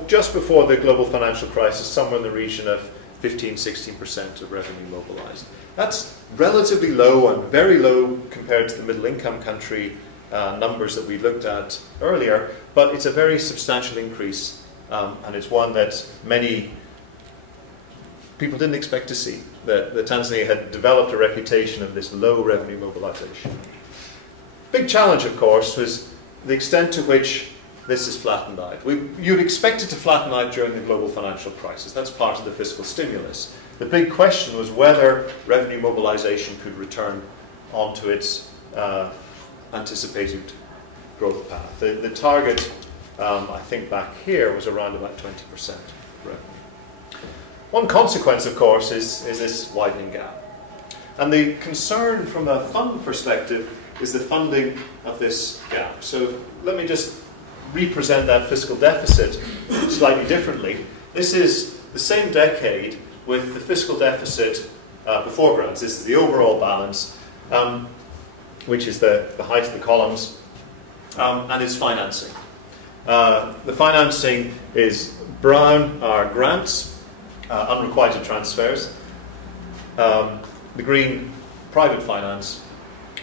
just before the global financial crisis, somewhere in the region of 15-16% of revenue mobilized. That's relatively low and very low compared to the middle income country numbers that we looked at earlier, but it's a very substantial increase, and it's one that many people didn't expect to see, that Tanzania had developed a reputation of this low revenue mobilization. Big challenge, of course, was the extent to which this is flattened out. You'd expect it to flatten out during the global financial crisis. That's part of the fiscal stimulus. The big question was whether revenue mobilization could return onto its anticipated growth path. The target, I think back here, was around about 20% revenue. One consequence, of course, is this widening gap. And the concern from a fund perspective is the funding of this gap. So let me just represent that fiscal deficit slightly differently. This is the same decade with the fiscal deficit before grants. This is the overall balance, which is the height of the columns, and its financing. The financing is brown are grants, unrequited transfers. The green, private finance,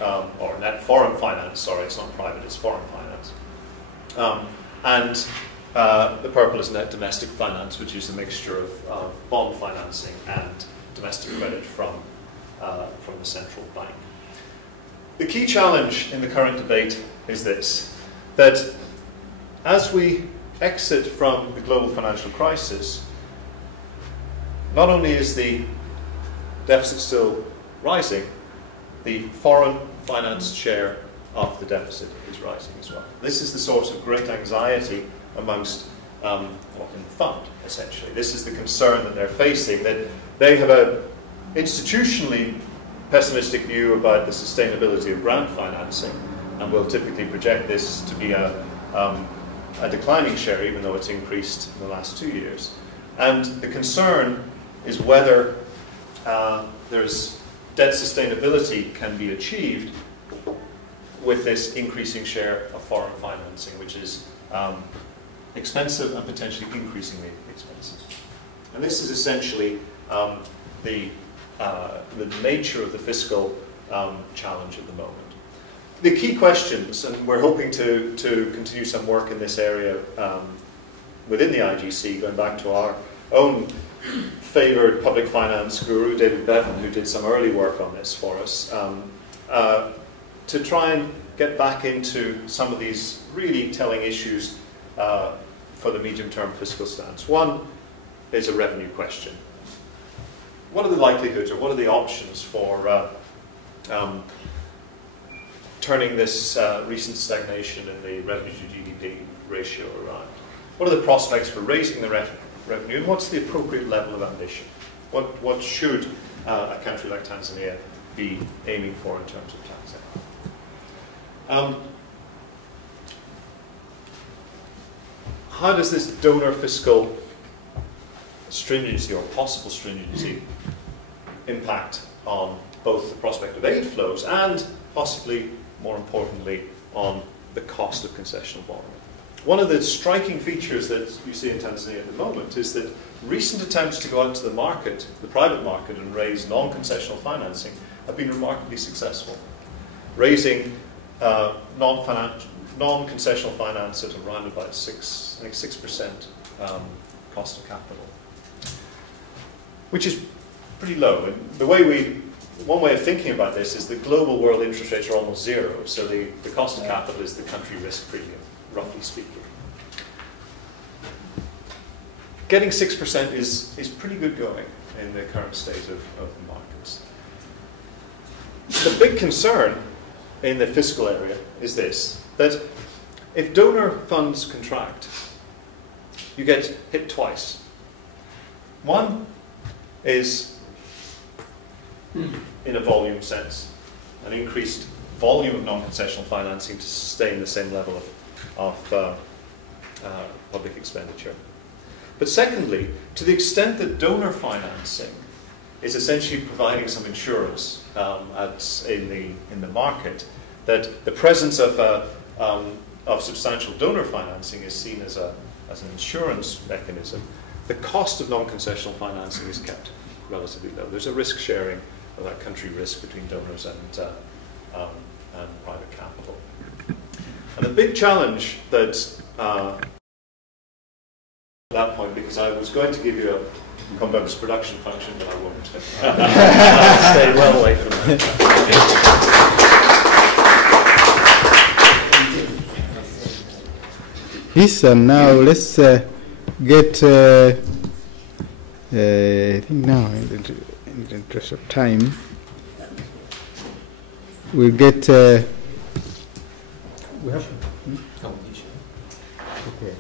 or net foreign finance. Sorry, it's not private, it's foreign finance. And the purple is net domestic finance, which is a mixture of bond financing and domestic credit from the central bank. The key challenge in the current debate is this, that as we exit from the global financial crisis, not only is the deficit still rising, the foreign finance share of the deficit is rising as well. This is the source of great anxiety amongst in the fund, essentially. This is the concern that they're facing, that they have an institutionally pessimistic view about the sustainability of grant financing, and will typically project this to be a declining share, even though it's increased in the last 2 years. And the concern is whether there's debt sustainability can be achieved with this increasing share of foreign financing, which is expensive and potentially increasingly expensive. And this is essentially the nature of the fiscal challenge at the moment. The key questions, and we're hoping to continue some work in this area within the IGC, going back to our own favoured public finance guru, David Bevan, who did some early work on this for us, to try and get back into some of these really telling issues for the medium-term fiscal stance. One is a revenue question. What are the likelihoods, or what are the options for turning this recent stagnation in the revenue to GDP ratio around? What are the prospects for raising the revenue, and what's the appropriate level of ambition? What should a country like Tanzania be aiming for in terms of taxation? How does this donor fiscal stringency, or possible stringency, impact on both the prospect of aid flows and, possibly more importantly, on the cost of concessional borrowing? One of the striking features that you see in Tanzania at the moment is that recent attempts to go out to the market, the private market, and raise non-concessional financing have been remarkably successful, raising non-concessional finance at around about 6% cost of capital, which is pretty low. And one way of thinking about this is that global world interest rates are almost zero, so the cost of capital is the country risk premium, roughly speaking. Getting 6% is pretty good going in the current state of the markets. the big concern in the fiscal area is this, that if donor funds contract, you get hit twice. One is, in a volume sense, an increased volume of non-concessional financing to sustain the same level of public expenditure. But secondly, to the extent that donor financing is essentially providing some insurance in the market, that the presence of substantial donor financing is seen as an insurance mechanism, the cost of non-concessional financing is kept relatively low. There's a risk sharing of that country risk between donors and private capital. And the big challenge that at that point, because I was going to give you a Convex production function, but I won't. Stay well away from that. This and now let's get. I think now, in the interest of time, we'll get. We have. Okay.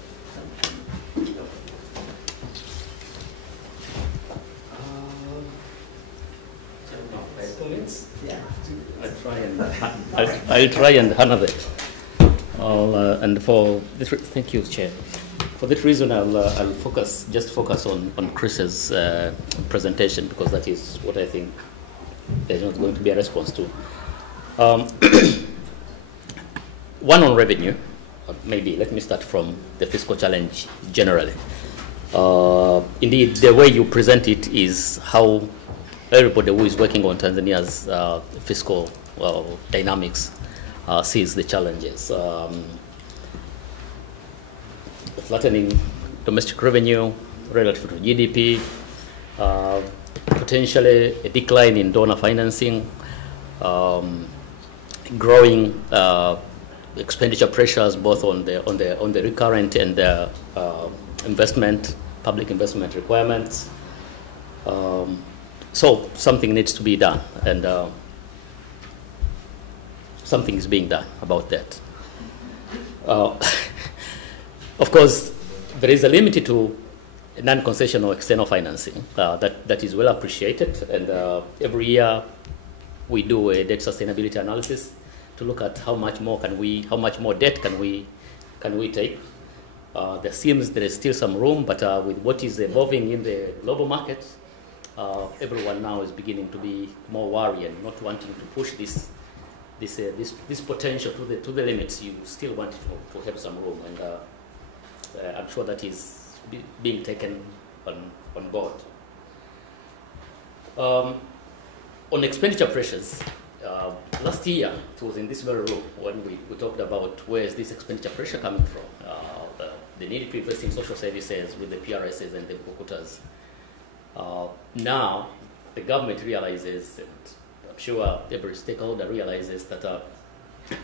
I'll try and handle it. And for this, thank you, Chair. For that reason, I'll focus on Chris's presentation, because that is what I think there's not going to be a response to. One on revenue. Maybe let me start from the fiscal challenge generally. Indeed, the way you present it is how everybody who is working on Tanzania's fiscal dynamics sees the challenges. Flattening domestic revenue relative to GDP, potentially a decline in donor financing, growing expenditure pressures both on the recurrent and the public investment requirements. So something needs to be done, and something is being done about that. Of course, there is a limit to non-concessional external financing that is well appreciated, and every year we do a debt sustainability analysis to look at how much more debt can we take. There seems there is still some room, but with what is evolving in the global market, everyone now is beginning to be more worried and not wanting to push this potential to the limits. You still want to have some room, and I'm sure that is being taken on board. On expenditure pressures, last year it was in this very room when we talked about where is this expenditure pressure coming from. The need to invest in social services with the PRSs and the Bukutas. Now the government realizes, and I'm sure every stakeholder realizes, that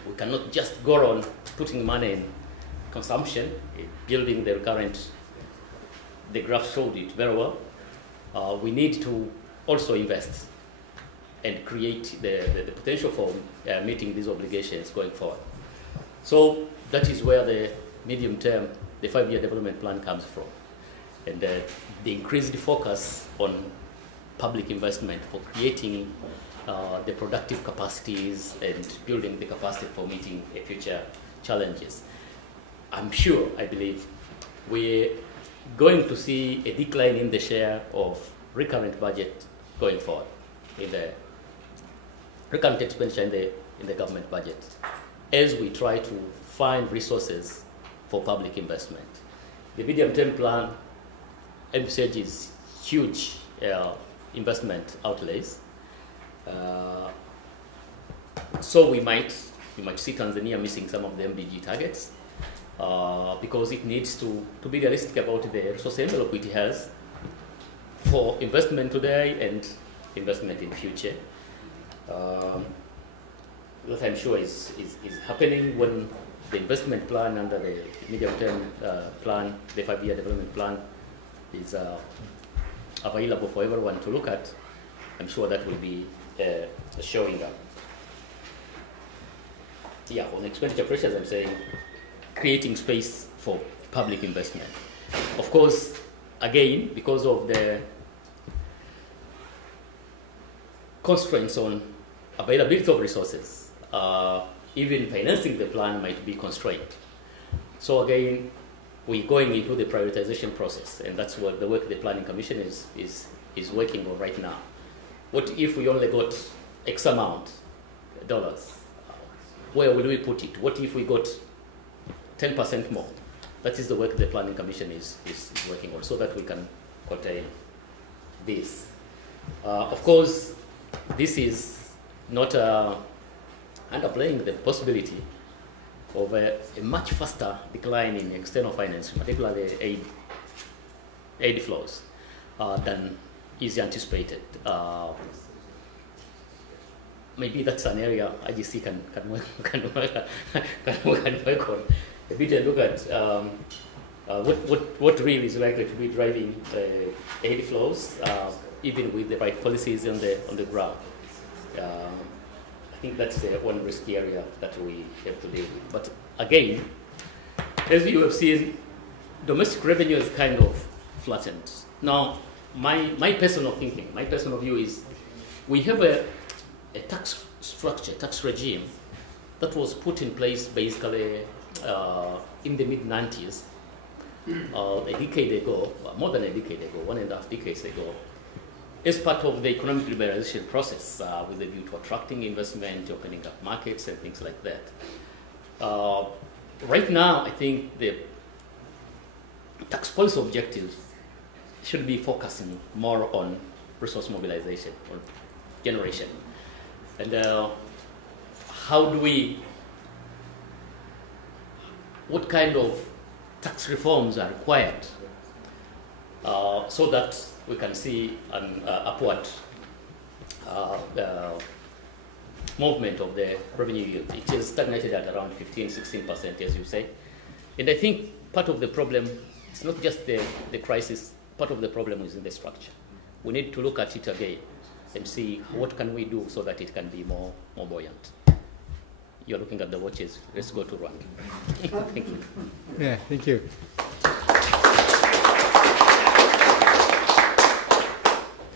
we cannot just go on putting money in consumption, building the recurrent. The graph showed it very well. We need to also invest and create the potential for meeting these obligations going forward. So that is where the medium term, the 5-year development plan comes from. And the increased focus on public investment for creating the productive capacities and building the capacity for meeting future challenges. I believe, we're going to see a decline in the share of recurrent budget going forward, in the recurrent expenditure in the government budget, as we try to find resources for public investment. The medium-term plan envisages huge investment outlays. So we might see Tanzania missing some of the MDG targets because it needs to be realistic about the resource envelope it has for investment today and investment in future. That I'm sure is happening when the investment plan under the medium-term plan, the 5-year development plan, is available for everyone to look at. I'm sure that will be showing up. on expenditure pressures, I'm saying creating space for public investment. Of course, again, because of the constraints on availability of resources, even financing the plan might be constrained. So again, we're going into the prioritization process, and that's what the work the Planning Commission is working on right now. What if we only got X amount dollars? Where will we put it? What if we got 10% more? That is the work the Planning Commission is working on, so that we can contain this. Of course, this is not underplaying the possibility of a much faster decline in external financing, particularly aid flows, than is anticipated. Maybe that's an area IGC can work on a bit and look at what really is likely to be driving aid flows, even with the right policies on the ground. I think that's the one risky area that we have to deal with. But again, as you have seen, domestic revenue is kind of flattened. Now, my personal thinking, my personal view is we have a tax structure, tax regime that was put in place basically in the mid-90s, a decade ago, more than a decade ago, 1.5 decades ago, as part of the economic liberalization process with a view to attracting investment, opening up markets and things like that. Right now, I think the tax policy objectives should be focusing more on resource mobilization or generation. And what kind of tax reforms are required so that we can see an upward movement of the revenue yield. It is stagnated at around 15-16%, as you say. And I think part of the problem, it's not just the crisis, part of the problem is in the structure. We need to look at it again and see what can we do so that it can be more buoyant. You're looking at the watches. Let's go to Rwanda. Thank you. Yeah, thank you.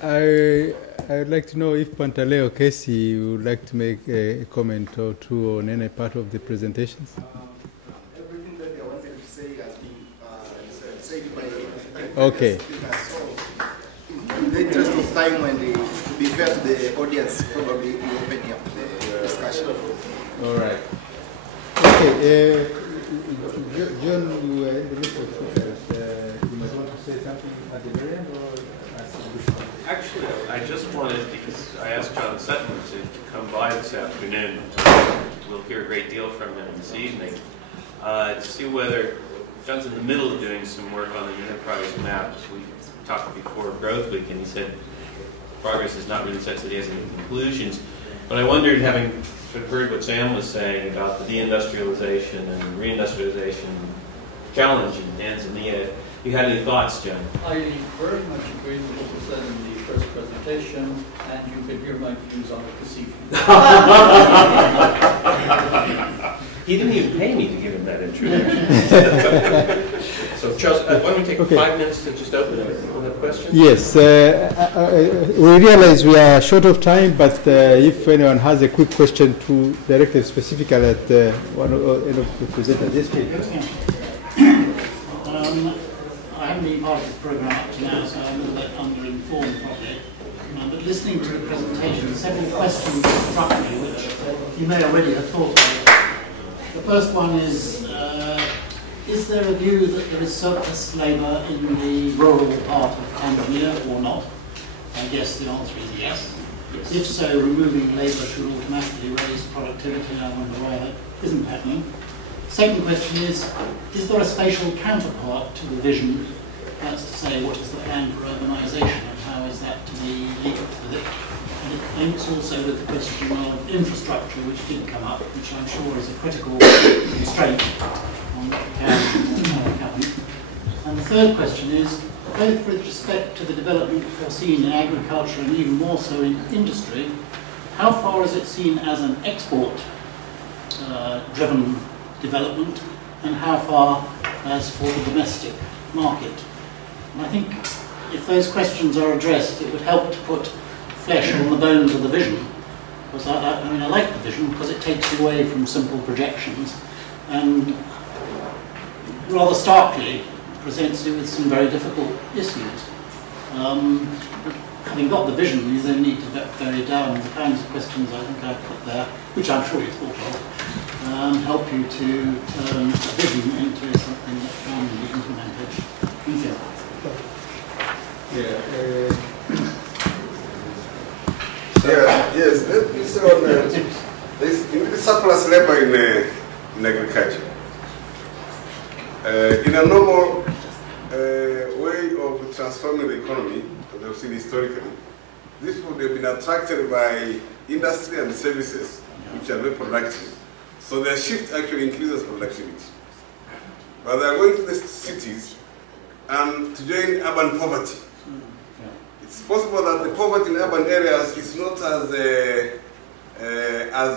I'd like to know if Pantaleo Kesi would like to make a comment or two on any part of the presentations. Everything that I wanted to say has been said by okay. So, in the interest of time and to be fair to the audience, probably we open up the discussion. All right. Okay. John, you were in the midst of speakers. You might want to say something at the very end, or actually, I just wanted, because I asked John Sutton to come by this afternoon. We'll hear a great deal from him this evening to see whether John's in the middle of doing some work on the enterprise map. We talked before Growth Week, and he said progress is not really such that he has any conclusions. But I wondered, having sort of heard what Sam was saying about the deindustrialization and reindustrialization challenge in Tanzania, you had any thoughts, John? I very much agree with what was said in the first presentation, and you can hear my views on it this evening. He didn't even pay me to give him that introduction. So, Charles, why don't we take 5 minutes to just open it on that question? Yes. We realize we are short of time, but if anyone has a quick question to direct it specifically at one of the presenters. Yes, please. I haven't been part of the program up to now, so I'm a little bit under-informed probably. But listening to the presentation, several questions struck me, which you may already have thought of. The first one is there a view that there is surplus labour in the rural part of Tanzania or not? I guess the answer is yes. If so, removing labour should automatically raise productivity. I wonder why that isn't happening. Second question is there a spatial counterpart to the vision? That's to say, what is the plan for urbanisation and how is that to be linked with it? And it links also with the question of infrastructure, which did come up, which I'm sure is a critical constraint on what we can and what we can't. And the third question is, both with respect to the development foreseen in agriculture and even more so in industry, how far is it seen as an export driven development and how far as for the domestic market. And I think if those questions are addressed, it would help to put flesh on the bones of the vision. Because I mean, I like the vision because it takes you away from simple projections and rather starkly presents you with some very difficult issues. But having got the vision, you then need to vary down the kinds of questions I think I've put there, which I'm sure you've thought of, help you to turn a vision into something that can be implemented. Thank you. Yes, let me say on the surplus labor in agriculture. In a normal way of transforming the economy, as we've seen historically, this would have been attracted by industry and services, which are very productive. So their shift actually increases productivity. But they are going to the cities and to join urban poverty. It's possible that the poverty in urban areas is not as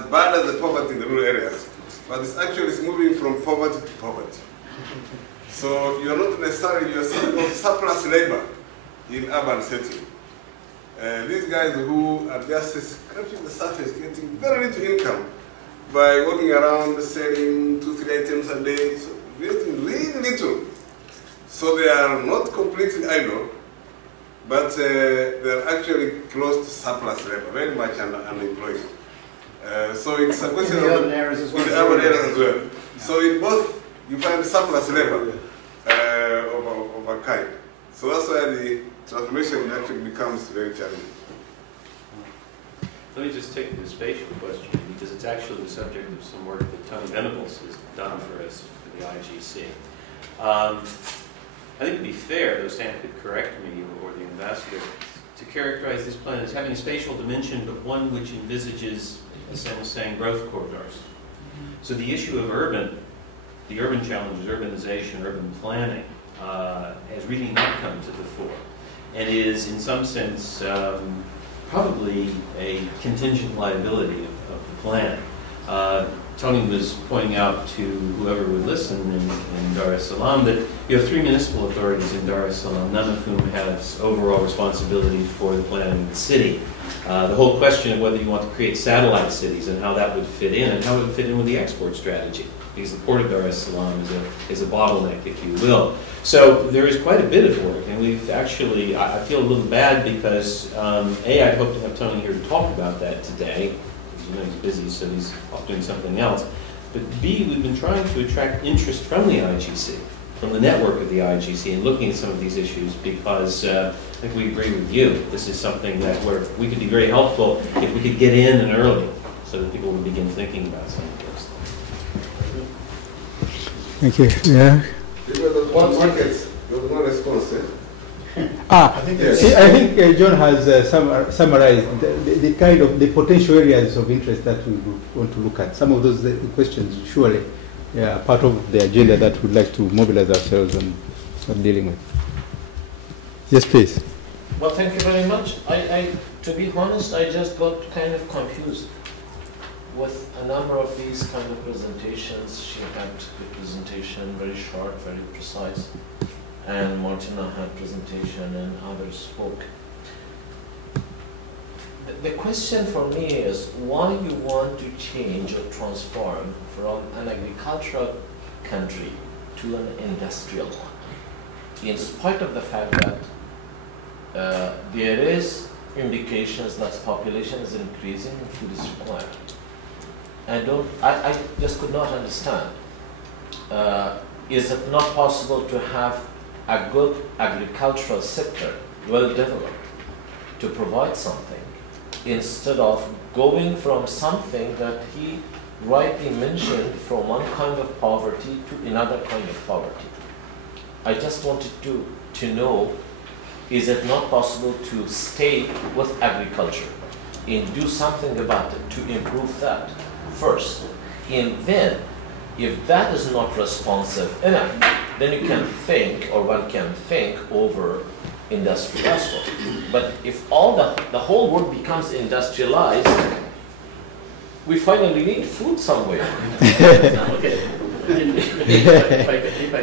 bad as the poverty in the rural areas, but it's actually moving from poverty to poverty. So you're not necessarily, you're seeing surplus labor in urban setting. These guys who are just scratching the surface, getting very little income by walking around selling 2-3 items a day, so getting really little. So they are not completely idle, but they're actually close to surplus labor, very much unemployed. So it's a question of the urban areas as well. In the urban areas as well. So in both, you find surplus labor of a kind. So that's why the transformation actually becomes very challenging. Let me just take the spatial question, because it's actually the subject of some work that Tony Venables has done for us for the IGC. I think it'd be fair, though Sam could correct me or the ambassador, to characterize this plan as having a spatial dimension, but one which envisages, as Sam was saying, growth corridors. So the issue of the urban challenges, urbanization, urban planning, has really not come to the fore, and is, in some sense, probably a contingent liability of the plan. Tony was pointing out to whoever would listen in Dar es Salaam that you have 3 municipal authorities in Dar es Salaam, none of whom has overall responsibility for the planning of the city. The whole question of whether you want to create satellite cities and how that would fit in, and how it would fit in with the export strategy, because the port of Dar es Salaam is a bottleneck, if you will. So there is quite a bit of work, and we've actually, I feel a little bad because, A, I'd hope to have Tony here to talk about that today. You know, he's busy, so he's off doing something else. But B, we've been trying to attract interest from the IGC, from the network of the IGC, and looking at some of these issues because I think we agree with you. This is something that we could be very helpful if we could get in and early so that people would begin thinking about some of this. Thank you. Yeah. One market, there was no response. I think John has summarized the kind of the potential areas of interest that we want to look at. Some of those questions surely are part of the agenda that we'd like to mobilize ourselves and start dealing with. Yes, please. Well, thank you very much. To be honest, I just got kind of confused with a number of these kind of presentations. She had a presentation, very short, very precise. And Martina had presentation and others spoke. The question for me is why you want to change or transform from an agricultural country to an industrial one, in spite of the fact that there is indications that population is increasing and food is required. I just could not understand. Is it not possible to have a good agricultural sector, well developed, to provide something, instead of going from something that he rightly mentioned from one kind of poverty to another kind of poverty? I just wanted to know, is it not possible to stay with agriculture and do something about it to improve that first? And then, if that is not responsive enough, then you can think, or one can think over industrialized. But if all the whole world becomes industrialized, We finally need food somewhere. Okay.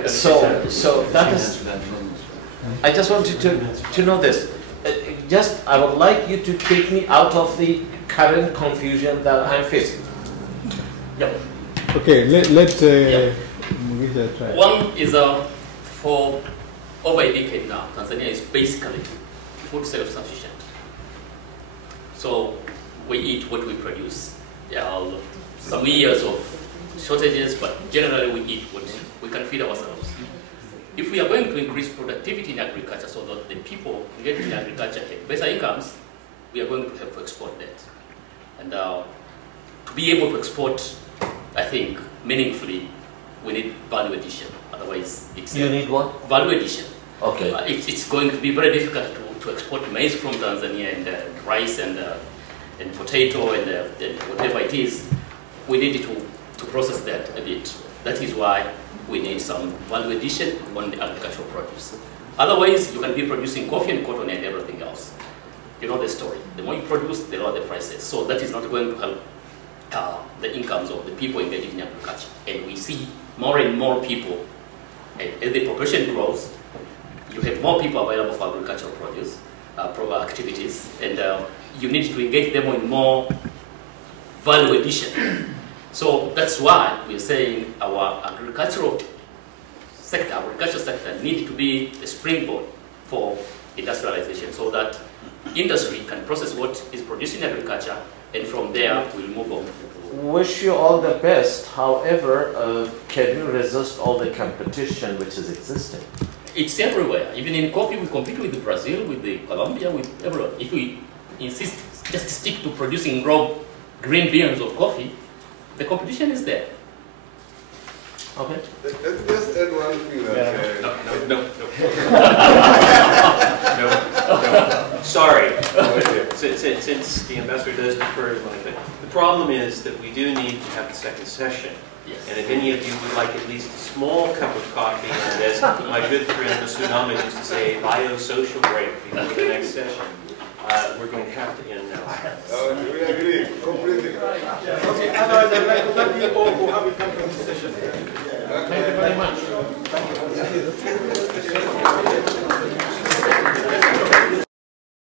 So that is. I just wanted to know this. Just I would like you to take me out of the current confusion that I'm facing. Yep. Okay, let Mugisha try. One is for over a decade now, Tanzania is basically food self-sufficient. So we eat what we produce. There are some years of shortages, but generally we eat what we can feed ourselves. If we are going to increase productivity in agriculture so that the people engaged in agriculture get better incomes, we are going to have to export that. And to be able to export, I think, meaningfully, we need value addition. Otherwise, it's... You need what? Value addition. Okay. It's going to be very difficult to export maize from Tanzania and rice and potato and whatever it is. We need to process that a bit. That is why we need some value addition on the agricultural produce. Otherwise, you can be producing coffee and cotton and everything else. You know the story. The more you produce, the lower the prices. So that is not going to help the incomes of the people engaged in agriculture. And we see more and more people, as the population grows, you have more people available for agricultural produce, activities, and you need to engage them in more value addition. So that's why we're saying our agricultural sector needs to be a springboard for industrialization so that industry can process what is produced in agriculture, and from there we'll move on. Wish you all the best. However, can you resist all the competition which is existing? It's everywhere. Even in coffee, we compete with Brazil, with Colombia, with everyone. If we insist, just stick to producing raw green beans of coffee, the competition is there. Okay. Let's just add one thing. No. Sorry. Since the ambassador does defer to my thing. The problem is that we do need to have the second session. Yes. And if any of you would like at least a small cup of coffee, and as my good friend Tsunami used to say, a bio-social break before the next session, we're going to have to end now. We agree completely. Okay, otherwise I'd like to thank you all for having come to this session. Thank you very much.